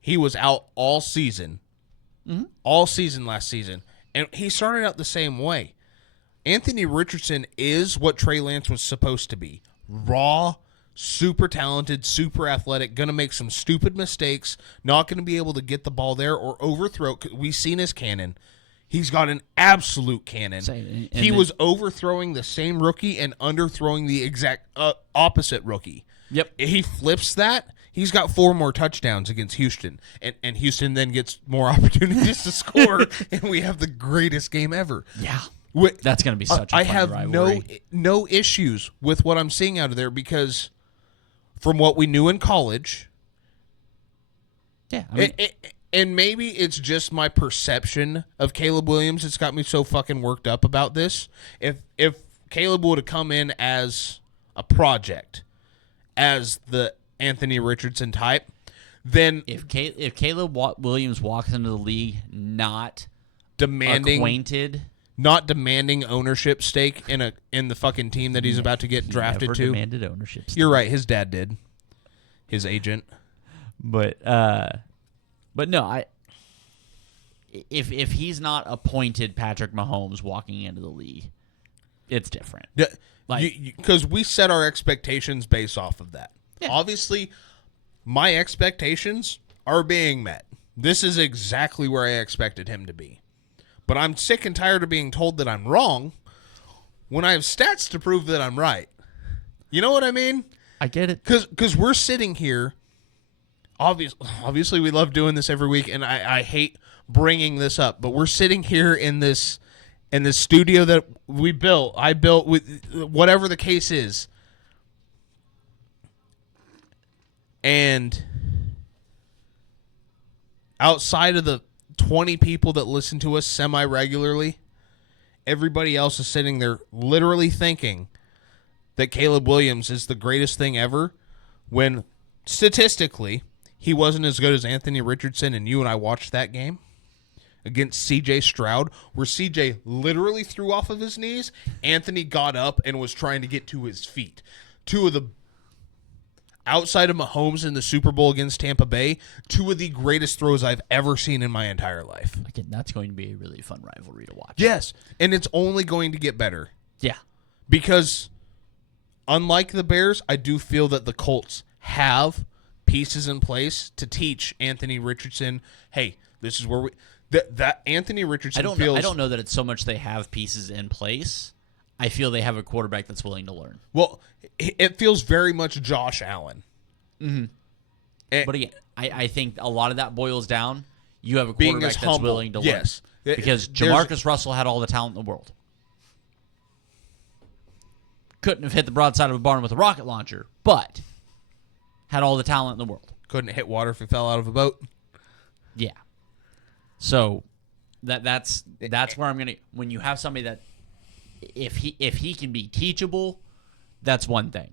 He was out all season. Mm-hmm. All season last season. And he started out the same way. Anthony Richardson is what Trey Lance was supposed to be. Raw, super talented, super athletic, going to make some stupid mistakes, not going to be able to get the ball there or overthrow. We've seen his cannon. He's got an absolute cannon. He was overthrowing the same rookie and underthrowing the exact opposite rookie. Yep. He flips that. He's got 4 more touchdowns against Houston. And Houston then gets more opportunities to score, and we have the greatest game ever. Yeah. That's going to be such a fun have rivalry. no issues with what I'm seeing out of there, because from what we knew in college, yeah, I mean, and maybe it's just my perception of Caleb Williams that's got me so fucking worked up about this. If Caleb would have come in as a project, as the Anthony Richardson type, then if Caleb Williams walks into the league not demanding, acquainted not demanding ownership stake in the fucking team that he's about to get drafted Never to. demanded ownership. You're right. His dad did. His agent. But no, if he's not appointed Patrick Mahomes walking into the league, it's different. Yeah, Like, because we set our expectations based off of that. Yeah. Obviously, my expectations are being met. This is exactly where I expected him to be. But I'm sick and tired of being told that I'm wrong when I have stats to prove that I'm right. You know what I mean? I get it. Because we're sitting here. Obviously, we love doing this every week, and I hate bringing this up. But we're sitting here in this studio that I built with whatever the case is, and outside of the 20 people that listen to us semi-regularly, everybody else is sitting there literally thinking that Caleb Williams is the greatest thing ever, when statistically he wasn't as good as Anthony Richardson, and you and I watched that game against C.J. Stroud, where C.J. literally threw off of his knees. Anthony got up and was trying to get to his feet. Two of the, outside of Mahomes in the Super Bowl against Tampa Bay, two of the greatest throws I've ever seen in my entire life. Again, that's going to be a really fun rivalry to watch. Yes, and it's only going to get better. Yeah. Because unlike the Bears, I do feel that the Colts have pieces in place to teach Anthony Richardson, hey, this is where we... That Anthony Richardson I don't know that it's so much they have pieces in place. I feel they have a quarterback that's willing to learn. Well, it feels very much Josh Allen. Mm-hmm. But again, I think a lot of that boils down. You have a Being quarterback as that's humble, willing to yes. learn. Because Jamarcus Russell had all the talent in the world. Couldn't have hit the broadside of a barn with a rocket launcher, but had all the talent in the world. Couldn't hit water if he fell out of a boat. Yeah. So that's where I'm gonna. When you have somebody that, if he can be teachable, that's one thing.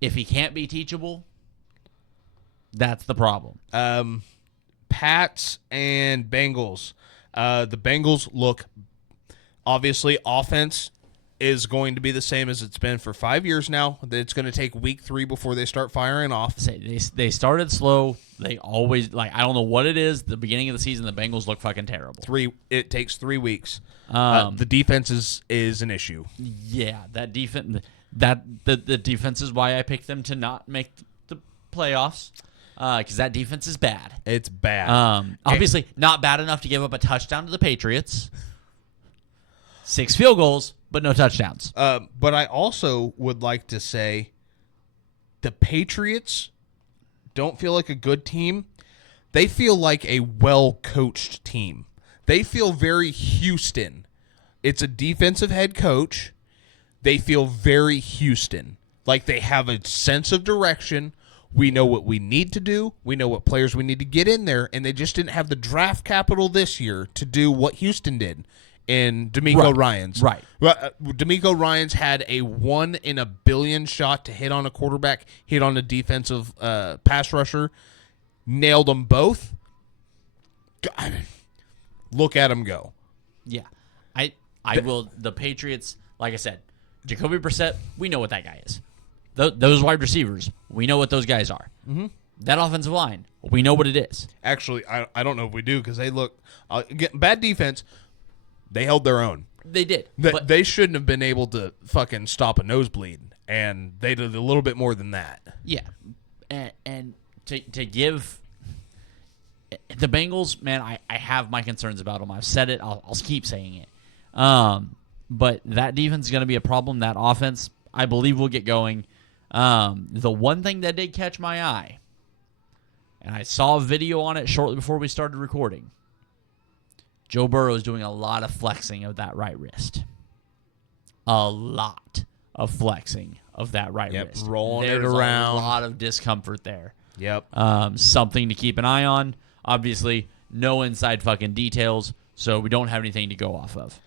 If he can't be teachable, that's the problem. Pats and Bengals. The Bengals look, obviously, offense is going to be the same as it's been for 5 years now. It's going to take week 3 before they start firing off. They started slow. They always, I don't know what it is. The beginning of the season, the Bengals look fucking terrible. It takes 3 weeks. The defense is an issue. Yeah, that defense. The defense is why I picked them to not make the playoffs. Because that defense is bad. It's bad. Obviously, not bad enough to give up a touchdown to the Patriots. 6 field goals, but no touchdowns. But I also would like to say the Patriots don't feel like a good team. They feel like a well-coached team. They feel very Houston. It's a defensive head coach. They feel very Houston. Like they have a sense of direction. We know what we need to do. We know what players we need to get in there. And they just didn't have the draft capital this year to do what Houston did in DeMeco Ryans. Right. DeMeco Ryans had a 1 in a billion shot to hit on a quarterback, hit on a defensive pass rusher, nailed them both. God, look at them go. Yeah. I will. The Patriots, like I said, Jacoby Brissett, we know what that guy is. Those wide receivers, we know what those guys are. Mm-hmm. That offensive line, we know what it is. Actually, I don't know if we do because they look bad defense. They held their own. They did. They shouldn't have been able to fucking stop a nosebleed, and they did a little bit more than that. Yeah, and to give the Bengals, man, I have my concerns about them. I've said it. I'll keep saying it. But that defense is going to be a problem. That offense, I believe, will get going. The one thing that did catch my eye, and I saw a video on it shortly before we started recording, Joe Burrow is doing a lot of flexing of that right wrist. A lot of flexing of that right wrist. Rolling There's it around. A lot of discomfort there. Yep. Something to keep an eye on. Obviously, no inside fucking details, so we don't have anything to go off of.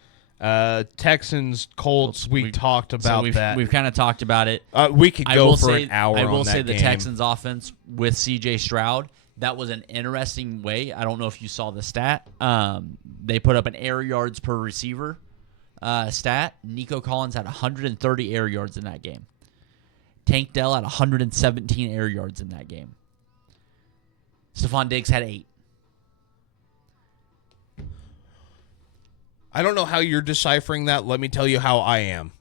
Texans, Colts, we talked about that. We've kind of talked about it. We could go for an hour on that game. I will say the Texans offense with C.J. Stroud, that was an interesting way. I don't know if you saw the stat. They put up an air yards per receiver stat. Nico Collins had 130 air yards in that game. Tank Dell had 117 air yards in that game. Stephon Diggs had 8. I don't know how you're deciphering that. Let me tell you how I am.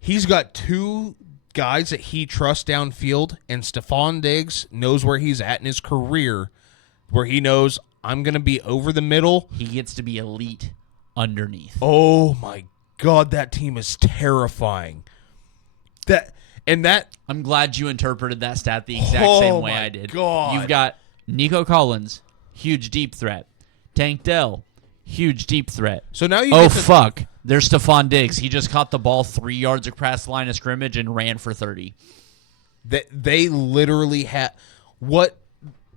He's got 2 guys that he trusts downfield, and Stephon Diggs knows where he's at in his career, where he knows I'm going to be over the middle. He gets to be elite underneath. Oh, my God, that team is terrifying. I'm glad you interpreted that stat the exact same way I did. God. You've got Nico Collins, huge deep threat. Tank Dell, huge deep threat. So now you Oh, get to, fuck. There's Stephon Diggs. He just caught the ball 3 yards across the line of scrimmage and ran for 30. They literally had what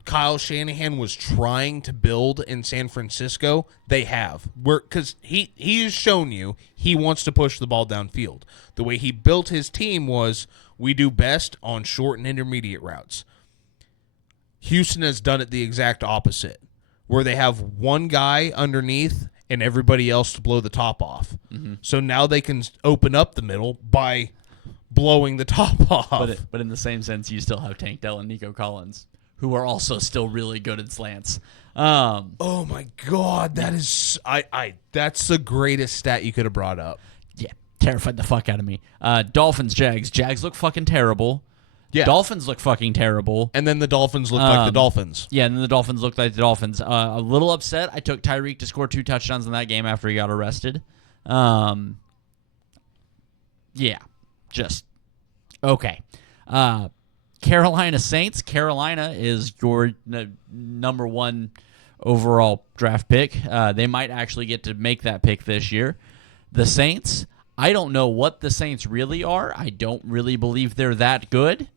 Kyle Shanahan was trying to build in San Francisco. They have, because he has shown you he wants to push the ball downfield. The way he built his team was we do best on short and intermediate routes. Houston has done it the exact opposite, where they have one guy underneath and everybody else to blow the top off. Mm-hmm. So now they can open up the middle by blowing the top off. But in the same sense, you still have Tank Dell and Nico Collins, who are also still really good at slants. Oh my God, that is that's the greatest stat you could have brought up. Yeah, terrified the fuck out of me. Dolphins, Jags. Jags look fucking terrible. Yeah. Dolphins look fucking terrible. And then the Dolphins look like the Dolphins. Yeah, and then the Dolphins look like the Dolphins. A little upset. I took Tyreek to score 2 touchdowns in that game after he got arrested. Yeah, just okay. Carolina Saints. Carolina is your number 1 overall draft pick. They might actually get to make that pick this year. The Saints, I don't know what the Saints really are. I don't really believe they're that good.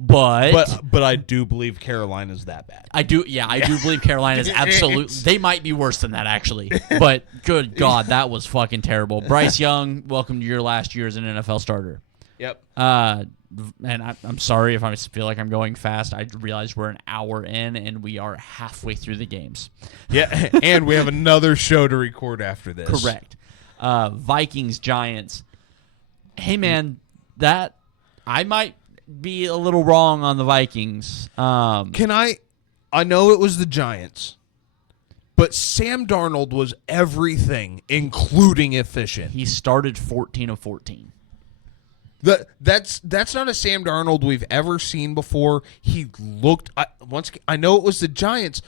But I do believe Carolina's that bad. I do believe Carolina is absolutely. They might be worse than that, actually. But good God, that was fucking terrible. Bryce Young, welcome to your last year as an NFL starter. Yep. And I'm sorry if I feel like I'm going fast. I realize we're an hour in and we are halfway through the games. Yeah, and we have another show to record after this. Correct. Vikings, Giants. Hey, man, that I might be a little wrong on the Vikings. I know it was the Giants, but Sam Darnold was everything, including efficient. He started 14 of 14. That's not a Sam Darnold we've ever seen before. He looked I know it was the Giants,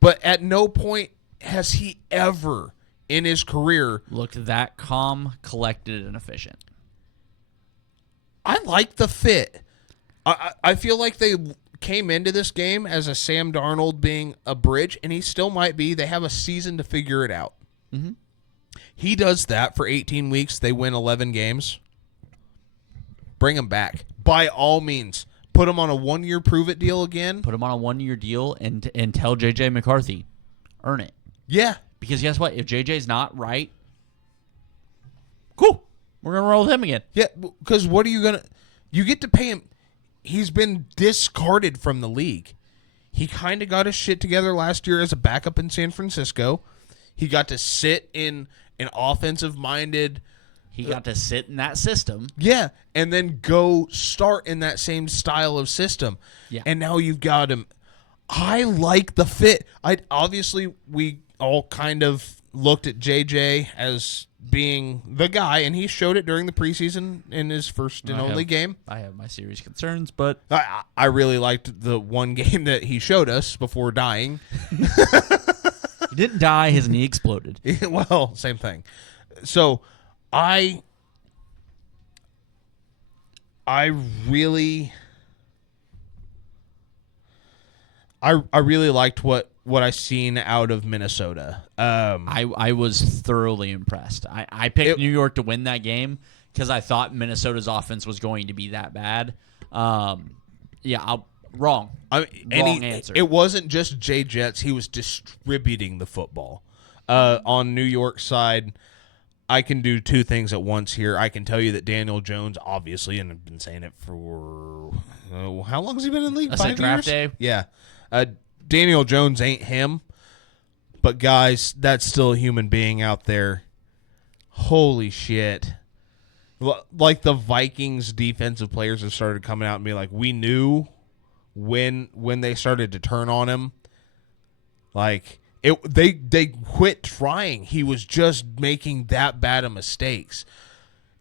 but at no point has he ever in his career looked that calm, collected, and efficient. I like the fit. I feel like they came into this game as a Sam Darnold being a bridge, and he still might be. They have a season to figure it out. Mm-hmm. He does that for 18 weeks. They win 11 games. Bring him back. By all means. Put him on a 1-year prove-it deal again. Put him on a 1-year deal and tell J.J. McCarthy, earn it. Yeah. Because guess what? If J.J.'s not right, cool. We're going to roll with him again. Yeah, because what are you going to... You get to pay him... He's been discarded from the league. He kind of got his shit together last year as a backup in San Francisco. He got to sit in an offensive-minded... He got to sit in that system. Yeah, and then go start in that same style of system. Yeah. And now you've got him. I like the fit. Obviously, we all kind of looked at JJ as being the guy, and he showed it during the preseason in his first and only game. I have my serious concerns, but... I really liked the one game that he showed us before dying. He didn't die. His knee exploded. Well, same thing. So... I really liked what I seen out of Minnesota. I was thoroughly impressed. I picked New York to win that game because I thought Minnesota's offense was going to be that bad. Wrong. Wrong answer. It wasn't just Jay Jets. He was distributing the football. On New York's side, I can do 2 things at once here. I can tell you that Daniel Jones, obviously, and I've been saying it for how long has he been in the league? I said 5 draft years? day. Yeah. Daniel Jones ain't him. But, guys, that's still a human being out there. Holy shit. Like the Vikings defensive players have started coming out and being like, we knew when they started to turn on him. Like, they quit trying. He was just making that bad of mistakes.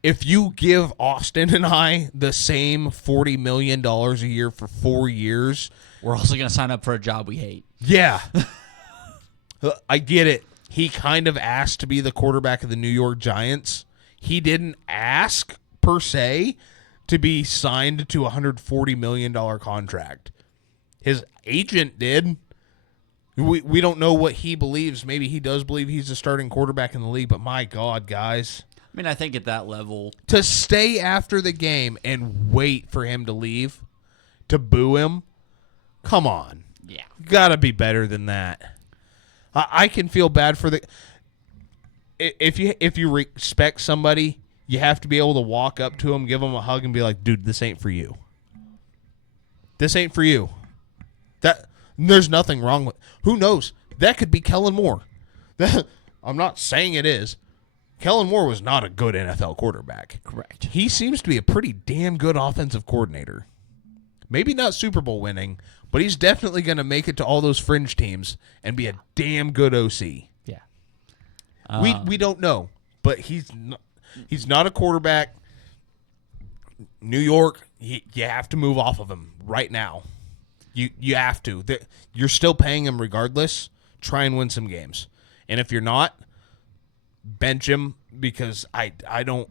If you give Austin and I the same $40 million a year for 4 years, We're also going to sign up for a job we hate. yeah. I get it. He kind of asked to be the quarterback of the New York Giants. He didn't ask, per se, to be signed to a $140 million contract. His agent did. We don't know what he believes. Maybe he does believe he's the starting quarterback in the league, but my God, guys. I mean, I think at that level, To stay after the game and wait for him to leave, to boo him, come on. yeah. Got to be better than that. I can feel bad for the. If you respect somebody, you have to be able to walk up to them, give them a hug, and be like, "Dude, this ain't for you. This ain't for you." There's nothing wrong with. Who knows? That could be Kellen Moore. I'm not saying it is. Kellen Moore was not a good NFL quarterback. Correct. He seems to be a pretty damn good offensive coordinator. Maybe not Super Bowl winning, but he's definitely going to make it to all those fringe teams and be a damn good OC. Yeah. We don't know, but he's not a quarterback. New York, you have to move off of him right now. You have to. You're still paying him regardless. Try and win some games, and if you're not, bench him because I don't.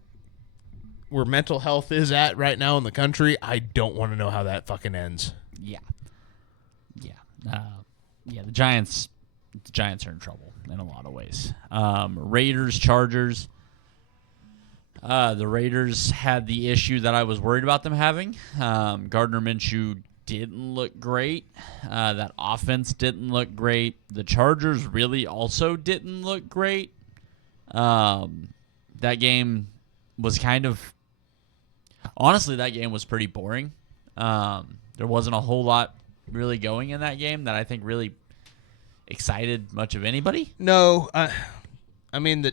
Where mental health is at right now in the country, I don't want to know how that fucking ends. Yeah. Yeah. The Giants are in trouble in a lot of ways. Raiders, Chargers. The Raiders had the issue that I was worried about them having. Gardner Minshew didn't look great. That offense didn't look great. The Chargers really also didn't look great. That game was kind of... Honestly, that game was pretty boring. There wasn't a whole lot really going in that game that I think really excited much of anybody. No, I mean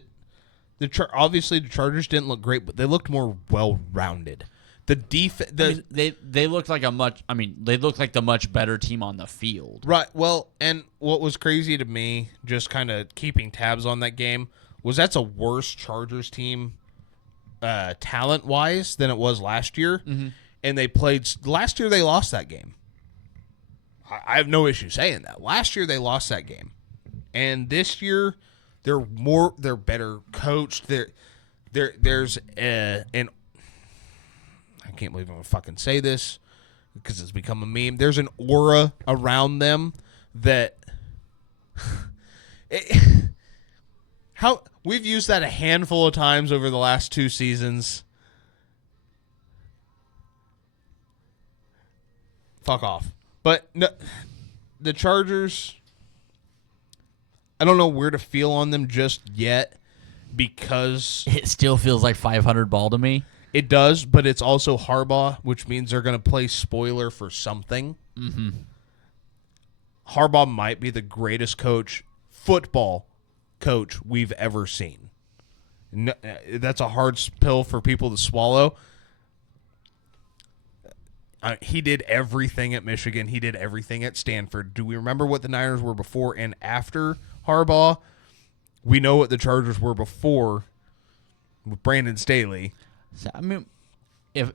obviously the Chargers didn't look great, but they looked more well-rounded. The defense, they looked like they looked like the much better team on the field. right? Well, and what was crazy to me, just kind of keeping tabs on that game, was that's a worse Chargers team, talent-wise, than it was last year. Mm-hmm. And they played last year. They lost that game. I have no issue saying that. Last year they lost that game, and this year they're better coached. There's an I can't believe I'm gonna fucking say this because it's become a meme. There's an aura around them that how we've used that a handful of times over the last 2 seasons. Fuck off. But no, the Chargers, I don't know where to feel on them just yet because It still feels like 500 ball to me. it does, but it's also Harbaugh, which means they're going to play spoiler for something. Mm-hmm. Harbaugh might be the greatest football coach we've ever seen. No, that's a hard pill for people to swallow. He did everything at Michigan. He did everything at Stanford. Do we remember what the Niners were before and after Harbaugh? We know what the Chargers were before with Brandon Staley. So, I mean, if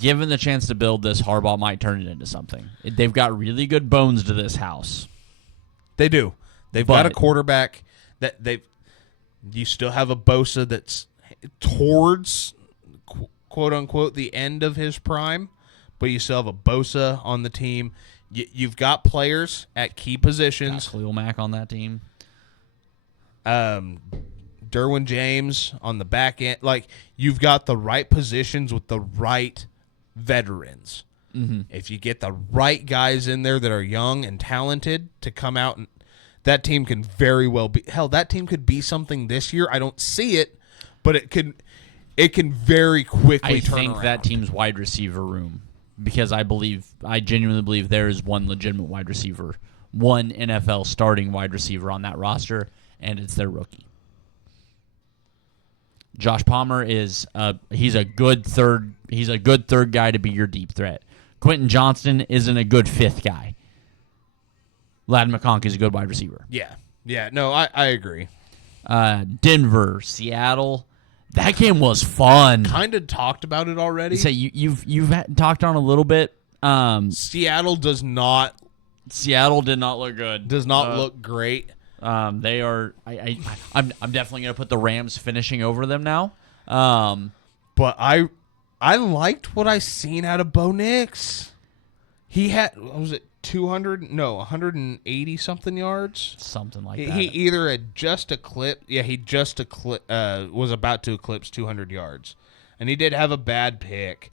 given the chance to build this, Harbaugh might turn it into something. They've got really good bones to this house. They do. They've got a quarterback that you still have a Bosa that's towards quote unquote the end of his prime, but you still have a Bosa on the team. You've got players at key positions. Got Khalil Mack on that team. Derwin James on the back end. Like, you've got the right positions with the right veterans. Mm-hmm. If you get the right guys in there that are young and talented to come out, and that team can very well be. Hell, that team could be something this year. I don't see it, but it can very quickly turn around. I think that team's wide receiver room because I genuinely believe there is one legitimate wide receiver, one NFL starting wide receiver on that roster, and it's their rookie. Josh Palmer he's a good third guy to be your deep threat. Quentin Johnston isn't a good fifth guy. Ladd McConkey is a good wide receiver. Yeah. No, I agree. Denver, Seattle, that game was fun. Kind of talked about it already. So you've talked on a little bit. Seattle did not look good. Does not look great. They are. I'm definitely gonna put the Rams finishing over them now. But I liked what I seen out of Bo Nix. He had, what was it, 180 something yards, something like that. He either had just eclipsed. Yeah, he just was about to eclipse 200 yards, and he did have a bad pick.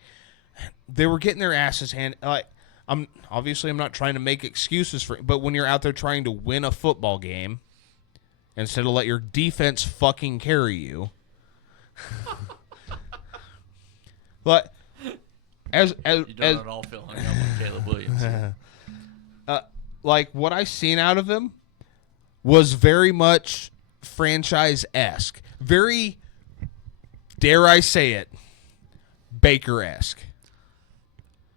They were getting their asses handed. Like, I'm not trying to make excuses for it, but when you're out there trying to win a football game, instead of let your defense fucking carry you, but as you don't at all feel hung up on Caleb Williams. like what I seen out of him was very much franchise-esque, very, dare I say it, Baker-esque.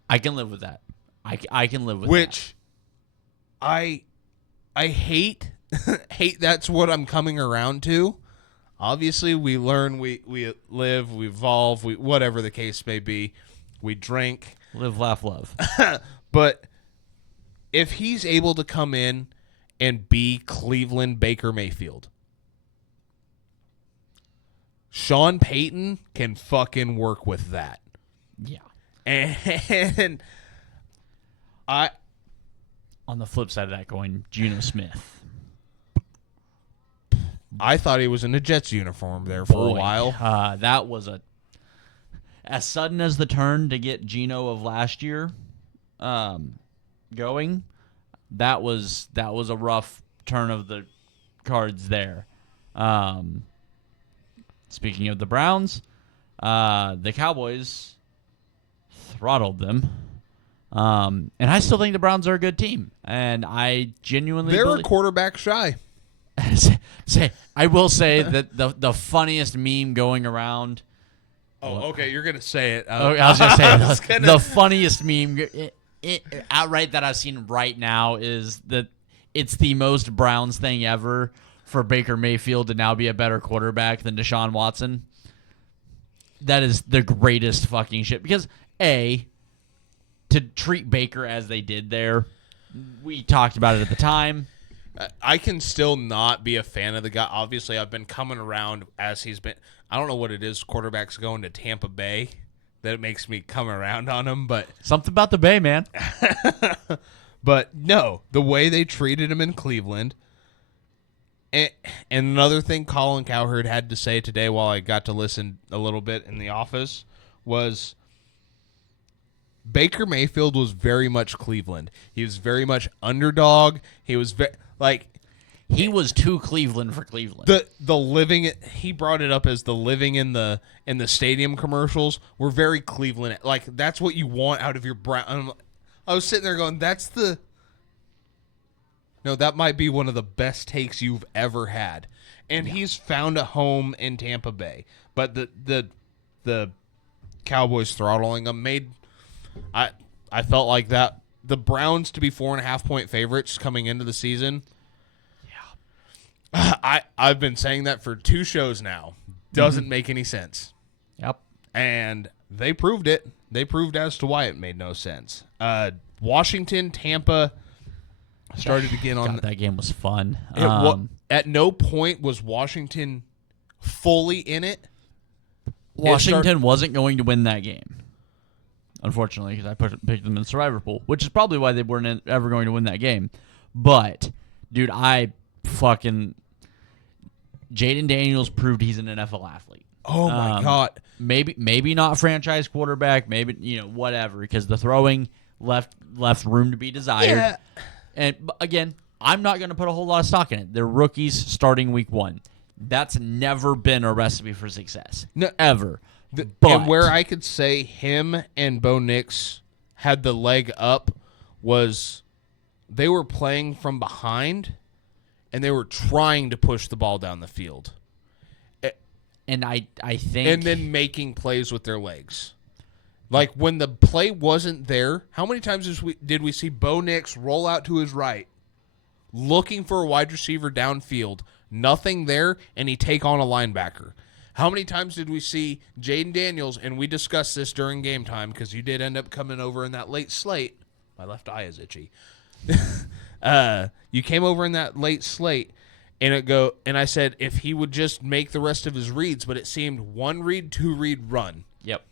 I can live with that. I can live with which I hate hate that's what I'm coming around to. Obviously, we learn, we live, we evolve, we whatever the case may be. We drink. Live, laugh, love. But if he's able to come in and be Cleveland Baker Mayfield, Sean Payton can fucking work with that. Yeah. And on the flip side of that coin, Geno Smith. I thought he was in a Jets uniform there for a while. That was as sudden as the turn to get Geno of last year going. That was a rough turn of the cards there. Speaking of the Browns, the Cowboys throttled them. And I still think the Browns are a good team. And I genuinely they're a quarterback shy. I will say that the funniest meme going around. Oh, okay, you're gonna say it. I was gonna say the funniest meme outright that I've seen right now is that it's the most Browns thing ever for Baker Mayfield to now be a better quarterback than Deshaun Watson. That is the greatest fucking shit because to treat Baker as they did there, we talked about it at the time. I can still not be a fan of the guy. Obviously, I've been coming around as he's been. I don't know what it is. Quarterbacks going to Tampa Bay that it makes me come around on him, but something about the Bay, man. But no, the way they treated him in Cleveland. And another thing Colin Cowherd had to say today while I got to listen a little bit in the office was Baker Mayfield was very much Cleveland. He was very much underdog. He was he was too Cleveland for Cleveland. The living, he brought it up as the living in the stadium commercials were very Cleveland. Like that's what you want out of your Brown. I was sitting there going, that might be one of the best takes you've ever had. And he's found a home in Tampa Bay. But the Cowboys throttling him made I felt like that the Browns to be 4.5-point favorites coming into the season. Yeah. I've been saying that for 2 shows now. Doesn't make any sense. Yep. And they proved it. They proved as to why it made no sense. Washington, Tampa started to get on. God, that game was fun. At no point was Washington fully in it. Washington wasn't going to win that game, unfortunately, because I picked them in the Survivor pool, which is probably why they weren't ever going to win that game. But, dude, Jaden Daniels proved he's an NFL athlete. Oh my God! Maybe not franchise quarterback. Maybe whatever, because the throwing left room to be desired. Yeah. And again, I'm not going to put a whole lot of stock in it. They're rookies starting week 1. That's never been a recipe for success. No, ever. And where I could say him and Bo Nix had the leg up was they were playing from behind and they were trying to push the ball down the field. And I think... And then making plays with their legs. Like, when the play wasn't there, how many times did we see Bo Nix roll out to his right, looking for a wide receiver downfield, nothing there, and he take on a linebacker? How many times did we see Jaden Daniels, and we discussed this during game time because you did end up coming over in that late slate. My left eye is itchy. You came over in that late slate, and I said if he would just make the rest of his reads, but it seemed 1 read, 2 read, run. Yep.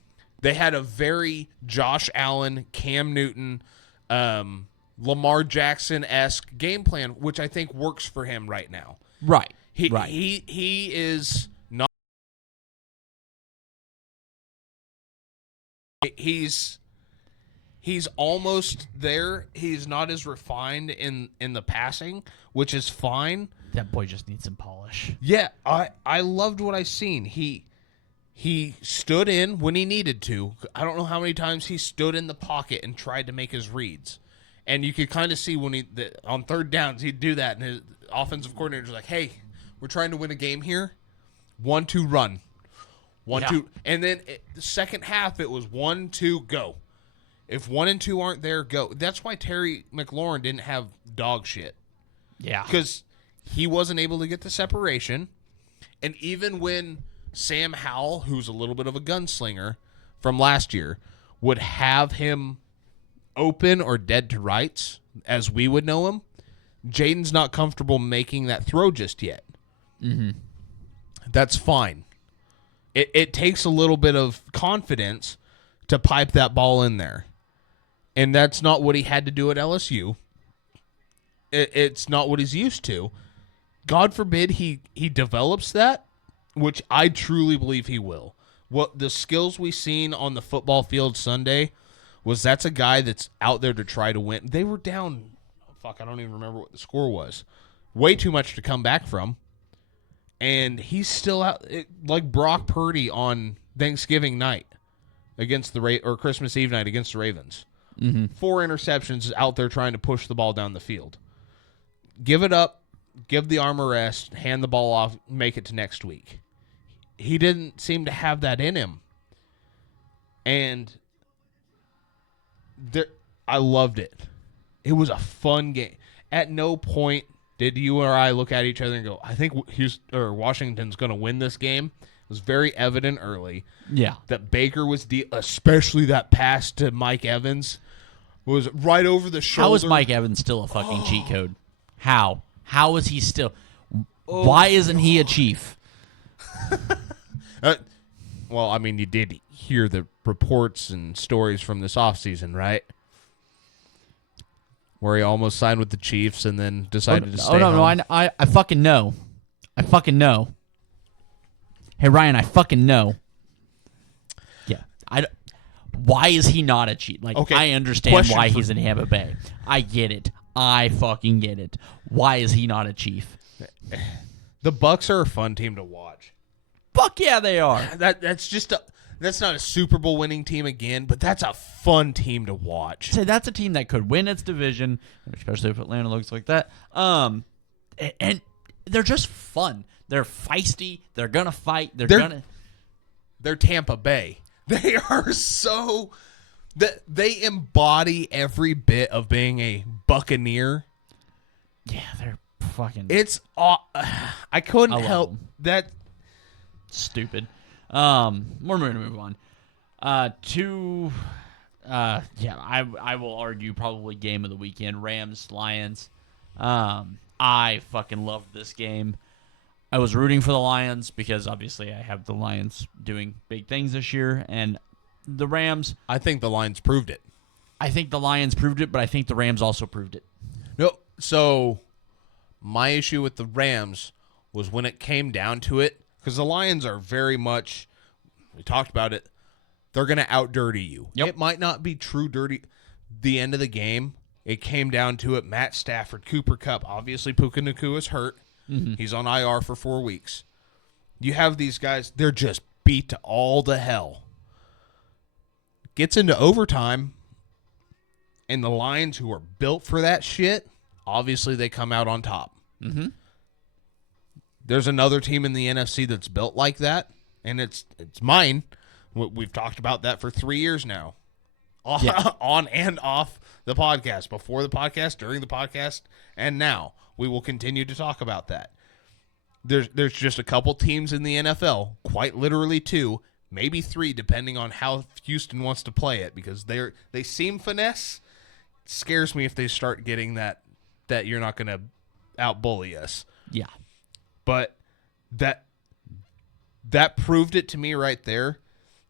They had a very Josh Allen, Cam Newton, Lamar Jackson-esque game plan, which I think works for him right now. Right. He is not. He's almost there. He's not as refined in the passing, which is fine. That boy just needs some polish. Yeah, I loved what I seen. He stood in when he needed to. I don't know how many times he stood in the pocket and tried to make his reads. And you could kind of see when on third downs, he'd do that. And his offensive coordinator's like, hey, we're trying to win a game here. 1-2 run. 1-2. And then the second half, it was 1-2 go. If 1 and 2 aren't there, go. That's why Terry McLaurin didn't have dog shit. Yeah. Because he wasn't able to get the separation. And even when Sam Howell, who's a little bit of a gunslinger from last year, would have him open or dead to rights, as we would know him, Jaden's not comfortable making that throw just yet. Mm-hmm. That's fine. It takes a little bit of confidence to pipe that ball in there. And that's not what he had to do at LSU. It's not what he's used to. God forbid he develops that, which I truly believe he will. What the skills we seen on the football field Sunday was that's a guy that's out there to try to win. They were down, I don't even remember what the score was. Way too much to come back from. And he's still out like Brock Purdy on Thanksgiving night against or Christmas Eve night against the Ravens. Mm-hmm. 4 interceptions out there trying to push the ball down the field. Give it up, give the arm a rest, hand the ball off, make it to next week. He didn't seem to have that in him. And I loved it. It was a fun game. At no point did you or I look at each other and go, I think Washington's going to win this game. It was very evident early. Yeah. That Baker was especially that pass to Mike Evans was right over the shoulder. How is Mike Evans still a fucking cheat code? How? How is he still? Why isn't he a Chief? Well, I mean, you did hear the reports and stories from this offseason, right? Where he almost signed with the Chiefs and then decided to stay home. No, I fucking know. I fucking know. Hey, Ryan, I fucking know. Yeah. Why is he not a Chief? Like, okay. I understand why he's in Tampa Bay. I get it. I fucking get it. Why is he not a Chief? The Bucs are a fun team to watch. Fuck yeah, they are. That's not a Super Bowl winning team again, but that's a fun team to watch. So that's a team that could win its division, especially if Atlanta looks like that. And they're just fun. They're feisty. They're gonna fight. They're Tampa Bay. They are so that they embody every bit of being a Buccaneer. Yeah, they're fucking. It's I couldn't help them. that. Stupid. We're going to move on. I will argue probably game of the weekend, Rams, Lions. I fucking loved this game. I was rooting for the Lions because obviously I have the Lions doing big things this year, and the Rams. I think the Lions proved it. I think the Lions proved it, but I think the Rams also proved it. No, so my issue with the Rams was when it came down to it, because the Lions are very much, we talked about it, they're going to out-dirty you. Yep. It might not be true dirty. The end of the game, it came down to it. Matt Stafford, Cooper Kupp, obviously Puka Nakua's hurt. Mm-hmm. He's on IR for 4 weeks. You have these guys, they're just beat to all the hell. Gets into overtime, and the Lions, who are built for that shit, obviously they come out on top. Mm-hmm. There's another team in the NFC that's built like that, and it's mine. We've talked about that for 3 years now, on and off the podcast, before the podcast, during the podcast, and now we will continue to talk about that. There's just a couple teams in the NFL, quite literally 2, maybe 3, depending on how Houston wants to play it, because they seem finesse. It scares me if they start getting that you're not going to out-bully us. Yeah. But that proved it to me right there,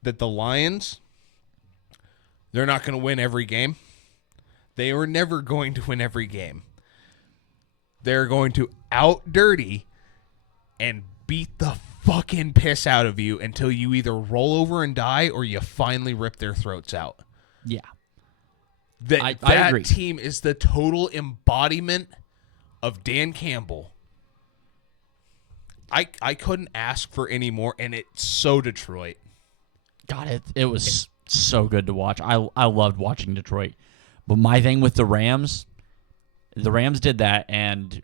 that the Lions, they're not going to win every game. They were never going to win every game. They're going to out-dirty and beat the fucking piss out of you until you either roll over and die or you finally rip their throats out. Yeah. That I agree. team is the total embodiment of Dan Campbell. I couldn't ask for any more, and it's so Detroit. God, it was so good to watch. I loved watching Detroit. But my thing with the Rams did that, and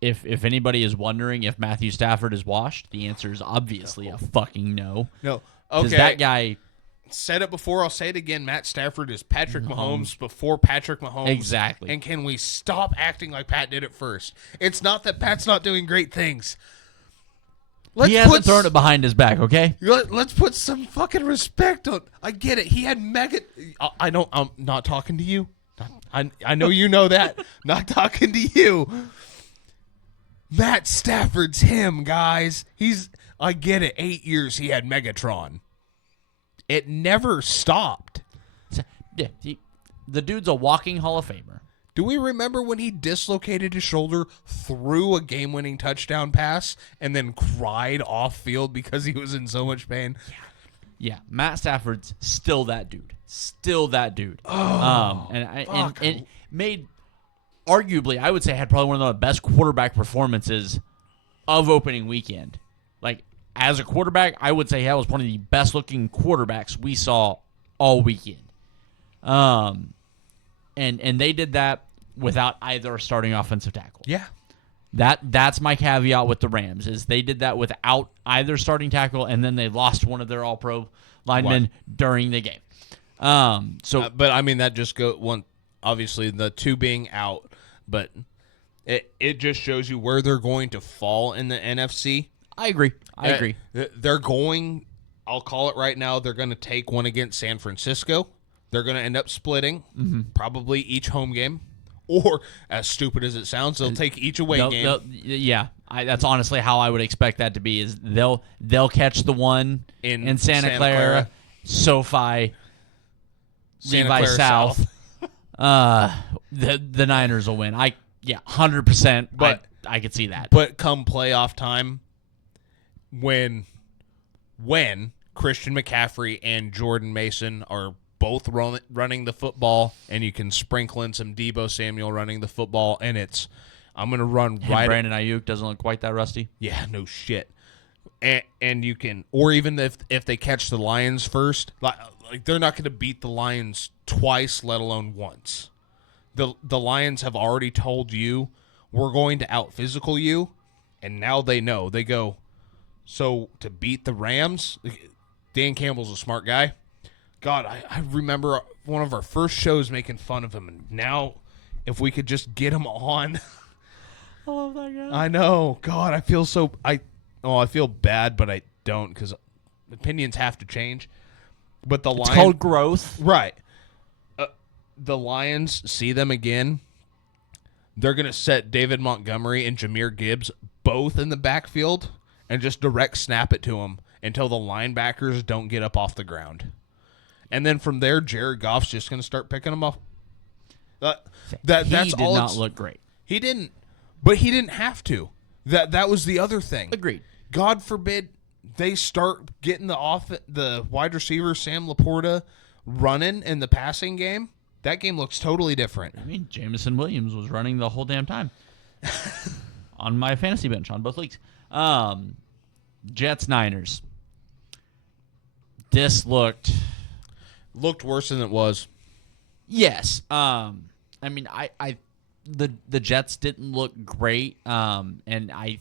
if anybody is wondering if Matthew Stafford is washed, the answer is obviously a fucking no. No. Because Okay. that guy... Said it before, I'll say it again. Matt Stafford is Patrick Mahomes before Patrick Mahomes. Exactly. And can we stop acting like Pat did it first? It's not that Pat's not doing great things. He hasn't thrown it behind his back, okay? Let's put some fucking respect on. I get it. He had mega. I'm not talking to you. I know you know that. Not talking to you. Matt Stafford's him, guys. I get it. 8 years he had Megatron. It never stopped. The dude's a walking Hall of Famer. Do we remember when he dislocated his shoulder, threw a game-winning touchdown pass, and then cried off field because he was in so much pain? Yeah, Matt Stafford's still that dude. And made, arguably, I would say, had probably one of the best quarterback performances of opening weekend. Like, as a quarterback, I would say he was one of the best-looking quarterbacks we saw all weekend. And they did that without either starting offensive tackle. Yeah. That's my caveat with the Rams, is they did that without either starting tackle, and then they lost one of their all-pro linemen during the game. But I mean, that just obviously the 2 being out, but it just shows you where they're going to fall in the NFC. I agree. They're going, I'll call it right now, they're going to take one against San Francisco. They're going to end up splitting, probably each home game. Or, as stupid as it sounds, they'll take each away game. That's honestly how I would expect that to be. Is they'll catch the one in Santa Clara, SoFi, Levi South. The Niners will win. 100%. But I could see that. But come playoff time, when Christian McCaffrey and Jordan Mason are both running the football, and you can sprinkle in some Deebo Samuel running the football, and I'm going to run right. Brandon Ayuk doesn't look quite that rusty. Yeah, no shit. And you can, or even if they catch the Lions first, like they're not going to beat the Lions twice, let alone once. The Lions have already told you, we're going to out-physical you, and now they know. They go, so to beat the Rams, Dan Campbell's a smart guy. God, I remember one of our first shows making fun of him, and now if we could just get him on. I love that guy. I know. God, I feel I feel bad, but I don't, because opinions have to change. But the It's called growth. Right. The Lions, see them again. They're going to set David Montgomery and Jahmyr Gibbs both in the backfield and just direct snap it to them until the linebackers don't get up off the ground. And then from there, Jared Goff's just going to start picking them up. That's he did all. Not look great. He didn't, but he didn't have to. That was the other thing. Agreed. God forbid they start getting the wide receiver Sam Laporta running in the passing game. That game looks totally different. I mean, Jameson Williams was running the whole damn time on my fantasy bench on both leagues. Jets Niners. This looked worse than it was. Yes. I mean, the Jets didn't look great, and I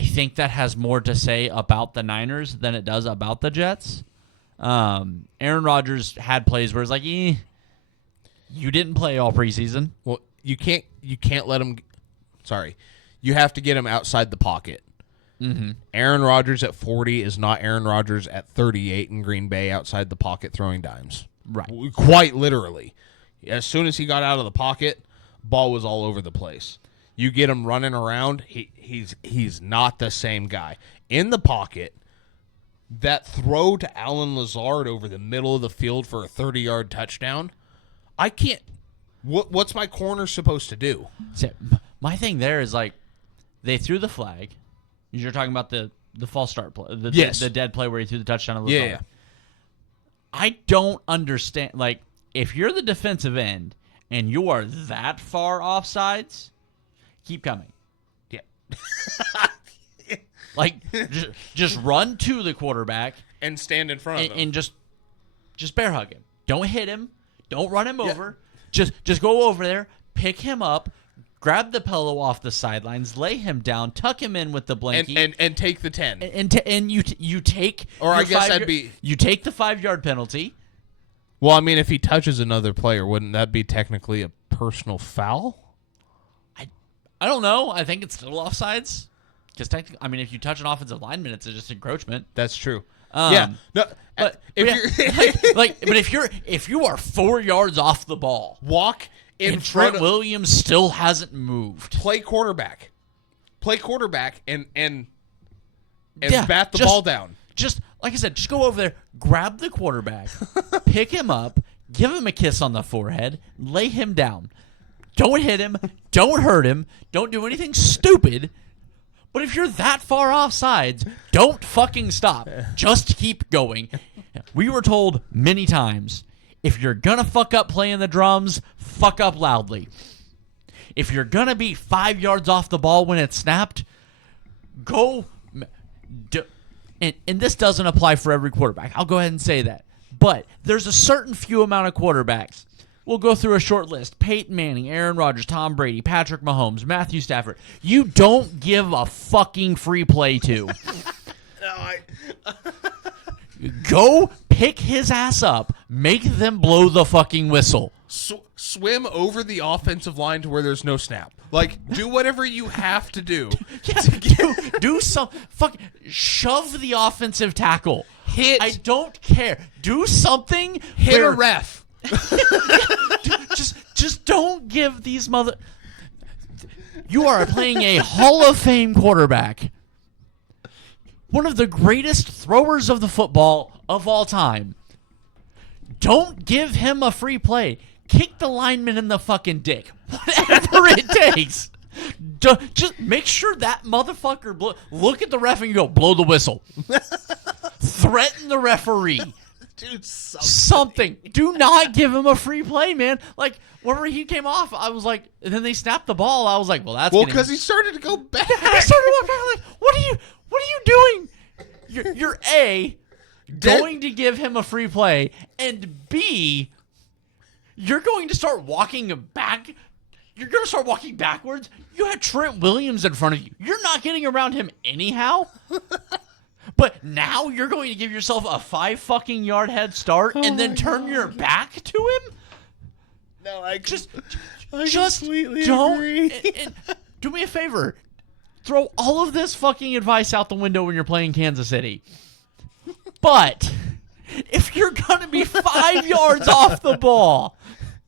think that has more to say about the Niners than it does about the Jets. Aaron Rodgers had plays where it's like, you didn't play all preseason. Well, you can't let him. Sorry, you have to get him outside the pocket. Mm-hmm. Aaron Rodgers at 40 is not Aaron Rodgers at 38 in Green Bay outside the pocket throwing dimes. Right. Quite literally. As soon as he got out of the pocket, ball was all over the place. You get him running around, he's not the same guy. In the pocket, that throw to Alan Lazard over the middle of the field for a 30-yard touchdown, I can't. What's my corner supposed to do? So, my thing there is like, they threw the flag. You're talking about the false start play, the dead play where he threw the touchdown to Lazard. Yeah. I don't understand. Like, if you're the defensive end and you are that far offsides, keep coming. Yeah. Like, just run to the quarterback And stand in front of him. and just bear hug him. Don't hit him. Don't run him over. Just go over there, pick him up, grab the pillow off the sidelines, lay him down, tuck him in with the blankie, and take the 10. and you take. Or I your guess 5 that'd be. You take the 5-yard penalty. Well, I mean, if he touches another player, wouldn't that be technically a personal foul? I don't know. I think it's still offsides. Because technically, I mean, if you touch an offensive lineman, it's just encroachment. That's true. Yeah. No, But if you are 4 yards off the ball, walk in and front Trent of, Williams still hasn't moved. play quarterback and Yeah, bat the just- ball down. Just like I said, just go over there, grab the quarterback, pick him up, give him a kiss on the forehead, lay him down. Don't hit him. Don't hurt him. Don't do anything stupid. But if you're that far offsides, don't fucking stop. Just keep going. We were told many times, if you're going to fuck up playing the drums, fuck up loudly. If you're going to be 5 yards off the ball when it's snapped, go. And this doesn't apply for every quarterback. I'll go ahead and say that. But there's a certain few amount of quarterbacks. We'll go through a short list. Peyton Manning, Aaron Rodgers, Tom Brady, Patrick Mahomes, Matthew Stafford. You don't give a fucking free play to. Go pick his ass up. Make them blow the fucking whistle. Swim over the offensive line to where there's no snap. Like, do whatever you have to do. Yeah, do some. Fuck. Shove the offensive tackle. Hit. I don't care. Do something. Hit where- a ref. Just don't give these mother. You are playing a Hall of Fame quarterback, one of the greatest throwers of the football of all time. Don't give him a free play. Kick the lineman in the fucking dick. Whatever it takes. Just make sure that motherfucker look at the ref and go, blow the whistle. Threaten the referee. Dude, Something. Do not give him a free play, man. Like, whenever he came off, I was like, and then they snapped the ball. I was like, well, that's because he started to go back. I started walking back. Like, what are you doing? You're A, going to give him a free play, and B, you're going to start walking back. You're going to start walking backwards. You had Trent Williams in front of you. You're not getting around him anyhow. But now you're going to give yourself a 5 fucking yard head start and then turn your back to him? No, I Just completely don't. agree. And do me a favor. Throw all of this fucking advice out the window when you're playing Kansas City. But if you're going to be 5 yards off the ball,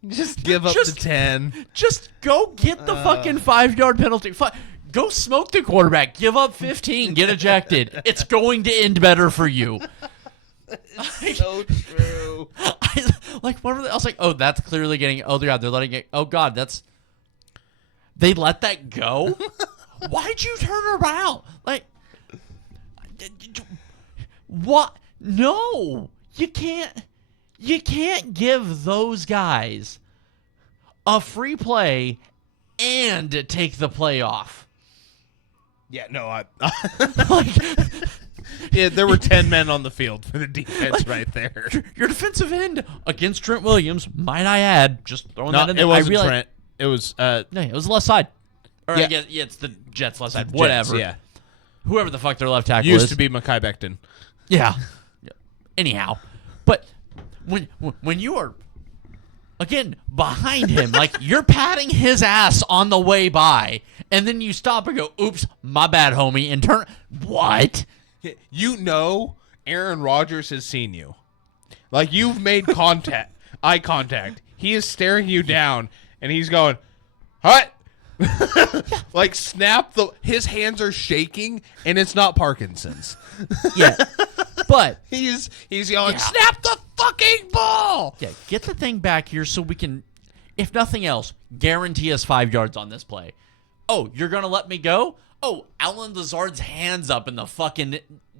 Just give up Just- the 10. just go get the fucking 5-yard penalty. Go smoke the quarterback. Give up 15. Get ejected. It's going to end better for you. So true. I was like, oh, that's clearly getting. Oh, God, they're letting it. Oh, God, that's. They let that go? Why'd you turn around? Like, what? No, you can't. You can't give those guys a free play and take the play off. Yeah, no, Like, Yeah, there were 10 men on the field for the defense right there. Your defensive end against Trent Williams, might I add, just throwing that in there. It wasn't I realized, Trent. It was No, it was the left side. Or Yeah. I guess, it's the Jets left side. Jets, Whatever. yeah. Whoever the fuck their left tackle Used is. to be Mekhi Becton. Yeah. Anyhow, but when you are again behind him, like you're patting his ass on the way by, and then you stop and go, "Oops, my bad, homie," and turn. What? You know Aaron Rodgers has seen you. Like, you've made eye contact. He is staring you down, and he's going, "What?" Like, his hands are shaking, and it's not Parkinson's. Yeah, but He's yelling, Yeah. "Snap the fucking ball!" yeah, get the thing back here so we can, if nothing else, guarantee us 5 yards on this play. Oh, you're gonna let me go? Oh, Alan Lazard's hands up in the fucking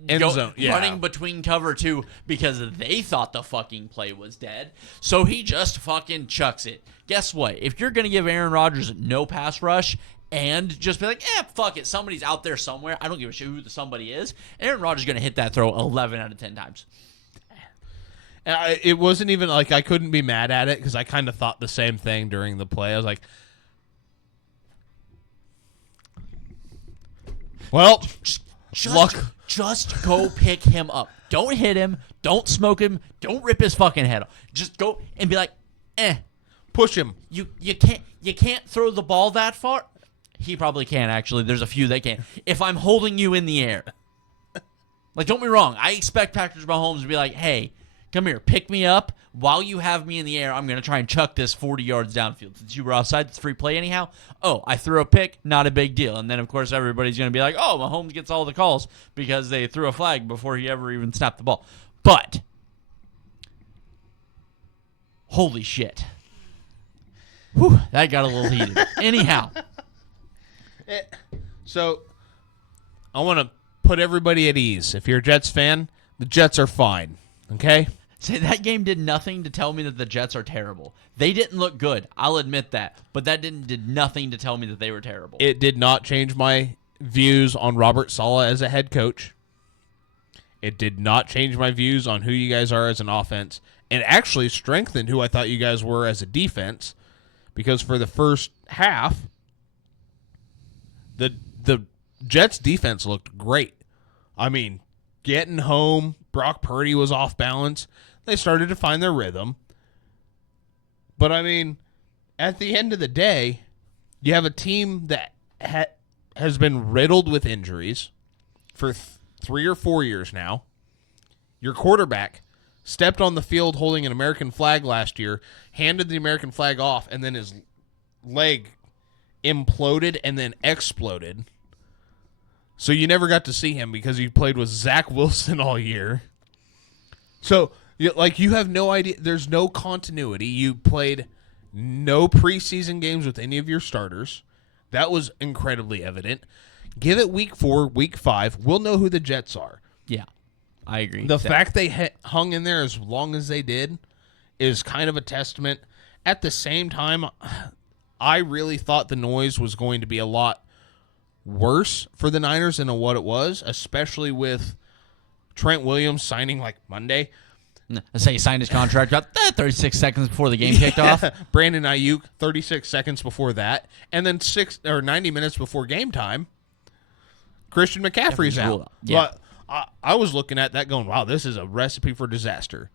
End zone, yeah. running between cover 2 because they thought the fucking play was dead. So he just fucking chucks it. Guess what? If you're gonna give Aaron Rodgers no pass rush and just be like, fuck it, somebody's out there somewhere, I don't give a shit who the somebody is, Aaron Rodgers is gonna hit that throw 11 out of 10 times. It wasn't even like I couldn't be mad at it because I kind of thought the same thing during the play. I was like, well, Just go pick him up. Don't hit him. Don't smoke him. Don't rip his fucking head off. Just go and be like, push him. You can't throw the ball that far. He probably can, actually. There's a few that can. If I'm holding you in the air. Like, don't be wrong. I expect Patrick Mahomes to be like, hey, come here, pick me up. While you have me in the air, I'm going to try and chuck this 40 yards downfield. Since you were offside, it's free play anyhow. Oh, I threw a pick, not a big deal. And then, of course, everybody's going to be like, oh, Mahomes gets all the calls because they threw a flag before he ever even snapped the ball. But, holy shit. Whew, that got a little heated. Anyhow. So, I want to put everybody at ease. If you're a Jets fan, the Jets are fine. Okay? Say that game did nothing to tell me that the Jets are terrible. They didn't look good. I'll admit that. But that did nothing to tell me that they were terrible. It did not change my views on Robert Saleh as a head coach. It did not change my views on who you guys are as an offense. It actually strengthened who I thought you guys were as a defense. Because for the first half, the Jets defense looked great. I mean, getting home, Brock Purdy was off balance. They started to find their rhythm. But, I mean, at the end of the day, you have a team that has been riddled with injuries for 3 or 4 years now. Your quarterback stepped on the field holding an American flag last year, handed the American flag off, and then his leg imploded and then exploded. So you never got to see him because he played with Zach Wilson all year. So, you have no idea. There's no continuity. You played no preseason games with any of your starters. That was incredibly evident. Give it week 4, week 5. We'll know who the Jets are. Yeah, I agree. The fact they hung in there as long as they did is kind of a testament. At the same time, I really thought the noise was going to be a lot worse for the Niners than what it was, especially with Trent Williams signing like Monday. Let's say he signed his contract about 36 seconds before the game kicked off. Brandon Ayuk, 36 seconds before that. And then 90 minutes before game time, Christian McCaffrey's out. Yeah. But I was looking at that going, wow, this is a recipe for disaster.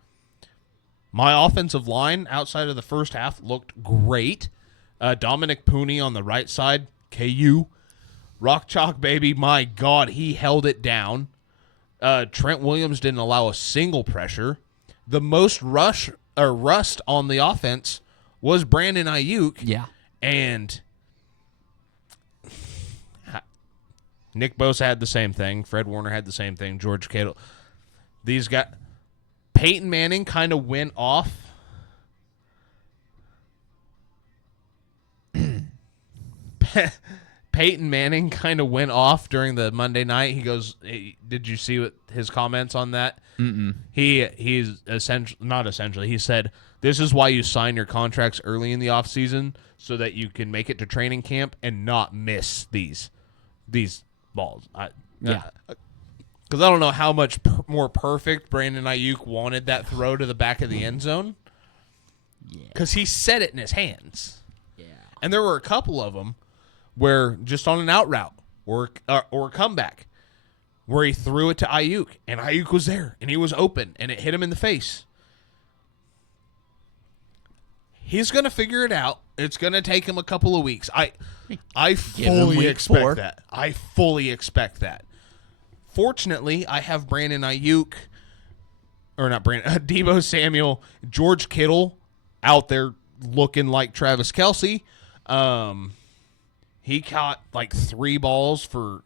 My offensive line outside of the first half looked great. Dominic Pooney on the right side, KU. Rock Chalk, baby, my God, he held it down. Trent Williams didn't allow a single pressure. The most rust on the offense was Brandon Ayuk. Yeah. And Nick Bosa had the same thing. Fred Warner had the same thing. George Kittle. These guys. Peyton Manning kind of went off. Peyton Manning kind of went off during the Monday night. He goes, hey, did you see what his comments on that? Mm-mm. He's essentially, he said, this is why you sign your contracts early in the offseason so that you can make it to training camp and not miss these balls. Yeah. Because I don't know how much more perfect Brandon Ayuk wanted that throw to the back of the end zone. Yeah. Because he set it in his hands. Yeah. And there were a couple of them where just on an out route or a comeback where he threw it to Ayuk, and Ayuk was there, and he was open, and it hit him in the face. He's going to figure it out. It's going to take him a couple of weeks. I fully expect that. I fully expect that. Fortunately, I have Brandon Ayuk, or not Brandon, Deebo Samuel, George Kittle out there looking like Travis Kelce. He caught like 3 balls for,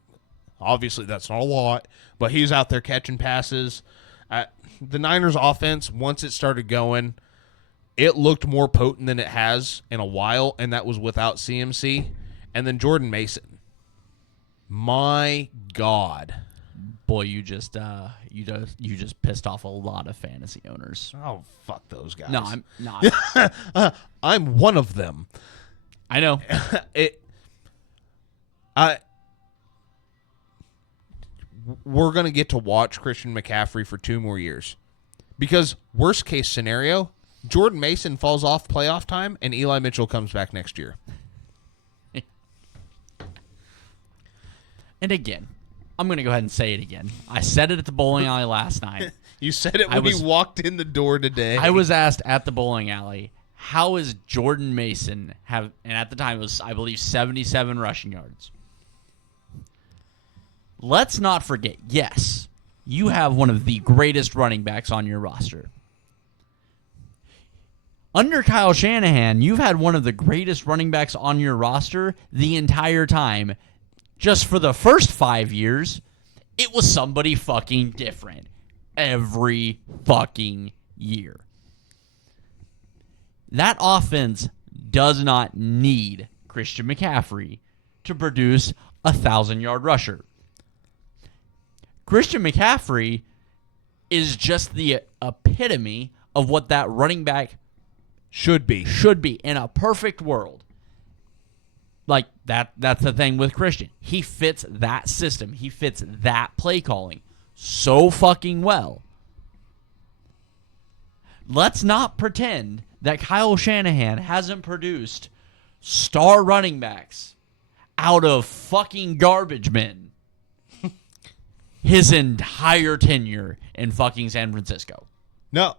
obviously that's not a lot, but he's out there catching passes. The Niners offense, once it started going, it looked more potent than it has in a while, and that was without CMC. And then Jordan Mason. My God. Boy, you just pissed off a lot of fantasy owners. Oh, fuck those guys. No, I'm not. I'm one of them. I know. We're going to get to watch Christian McCaffrey for 2 more years. Because worst case scenario, Jordan Mason falls off playoff time and Eli Mitchell comes back next year. And again, I'm going to go ahead and say it again. I said it at the bowling alley last night. You said it when you walked in the door today. I was asked at the bowling alley, how is Jordan Mason and at the time it was, I believe, 77 rushing yards. Let's not forget, yes, you have one of the greatest running backs on your roster. Under Kyle Shanahan, you've had one of the greatest running backs on your roster the entire time. Just for the first 5 years, it was somebody fucking different every fucking year. That offense does not need Christian McCaffrey to produce a 1,000-yard rusher. Christian McCaffrey is just the epitome of what that running back should be in a perfect world. Like that's the thing with Christian. He fits that system. He fits that play calling so fucking well. Let's not pretend that Kyle Shanahan hasn't produced star running backs out of fucking garbage men his entire tenure in fucking San Francisco. No,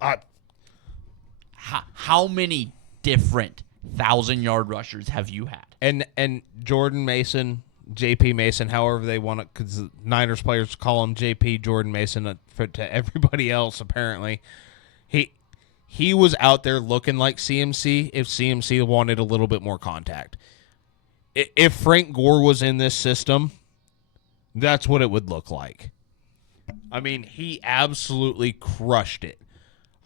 how many different 1,000-yard rushers have you had? And Jordan Mason, JP Mason, however they want it, because the Niners players call him JP Jordan Mason to everybody else, apparently. He was out there looking like CMC if CMC wanted a little bit more contact. If Frank Gore was in this system, that's what it would look like. I mean, he absolutely crushed it.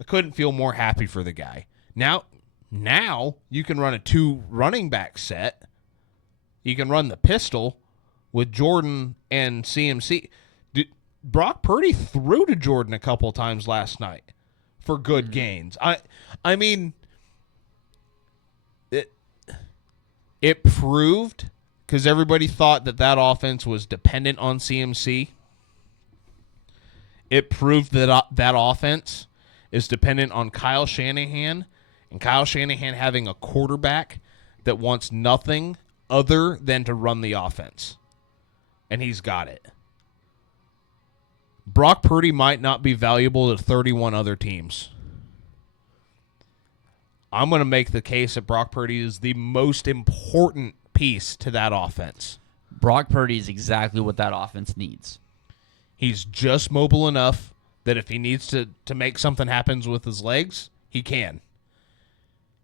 I couldn't feel more happy for the guy. Now you can run a 2 running back set. You can run the pistol with Jordan and CMC. Brock Purdy threw to Jordan a couple times last night for good gains. I mean, it proved, because everybody thought that offense was dependent on CMC. It proved that that offense is dependent on Kyle Shanahan, and Kyle Shanahan having a quarterback that wants nothing other than to run the offense. And he's got it. Brock Purdy might not be valuable to 31 other teams. I'm going to make the case that Brock Purdy is the most important piece to that offense. Brock Purdy is exactly what that offense needs. He's just mobile enough that if he needs to make something happen with his legs, he can.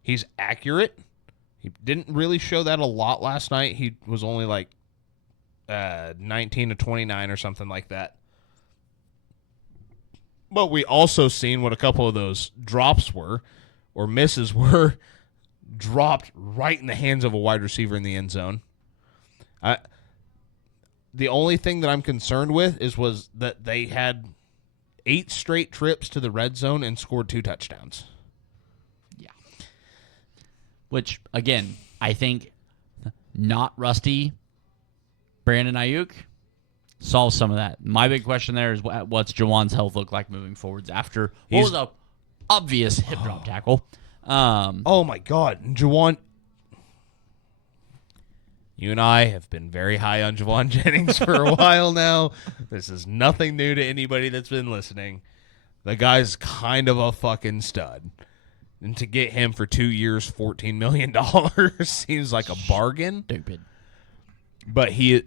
He's accurate. He didn't really show that a lot last night. He was only like 19 to 29 or something like that. But we also seen what a couple of those drops were, or misses were, dropped right in the hands of a wide receiver in the end zone. The only thing that I'm concerned with was that they had 8 straight trips to the red zone and scored 2 touchdowns. Yeah. Which, again, I think not rusty Brandon Ayuk solve some of that. My big question there is what's Juwan's health look like moving forwards after what was a obvious hip drop tackle. Oh my God, Juwan. You and I have been very high on Juwan Jennings for a while now. This is nothing new to anybody that's been listening. The guy's kind of a fucking stud. And to get him for 2 years, $14 million seems like a bargain. Stupid. But he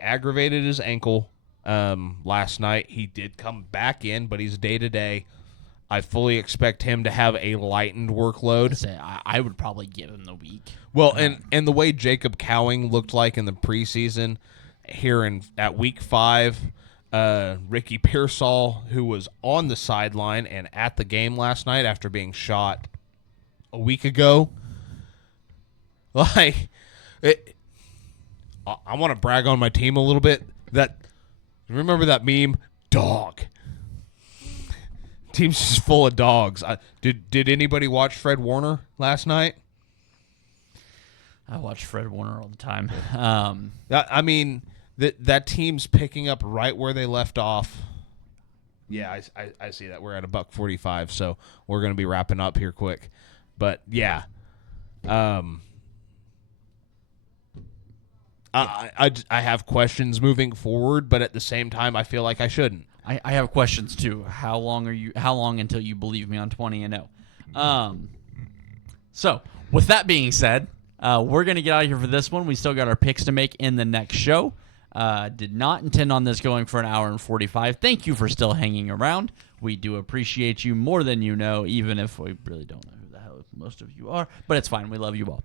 aggravated his ankle last night. He did come back in, but he's day-to-day. I fully expect him to have a lightened workload. I would probably give him the week. Well, and the way Jacob Cowing looked like in the preseason here at week 5, Ricky Pearsall, who was on the sideline and at the game last night after being shot a week ago, I want to brag on my team a little bit. Remember that meme? Dog. Team's just full of dogs. Did anybody watch Fred Warner last night? I watch Fred Warner all the time. I mean, that team's picking up right where they left off. Yeah, I see that. We're at $1:45, so we're going to be wrapping up here quick. But, yeah. I have questions moving forward, but at the same time, I feel like I shouldn't. I have questions too. How long until you believe me on 20-0? So with that being said, we're gonna get out of here for this one. We still got our picks to make in the next show. Did not intend on this going for an hour and 45. Thank you for still hanging around. We do appreciate you more than you know, even if we really don't know who the hell most of you are. But it's fine. We love you all.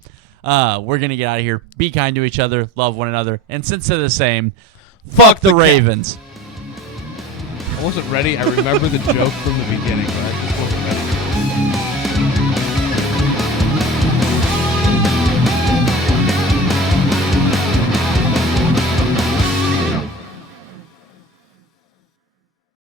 We're gonna get out of here. Be kind to each other. Love one another. And since they're the same, fuck the Ravens. I wasn't ready. I remember the joke from the beginning, but I just wasn't ready.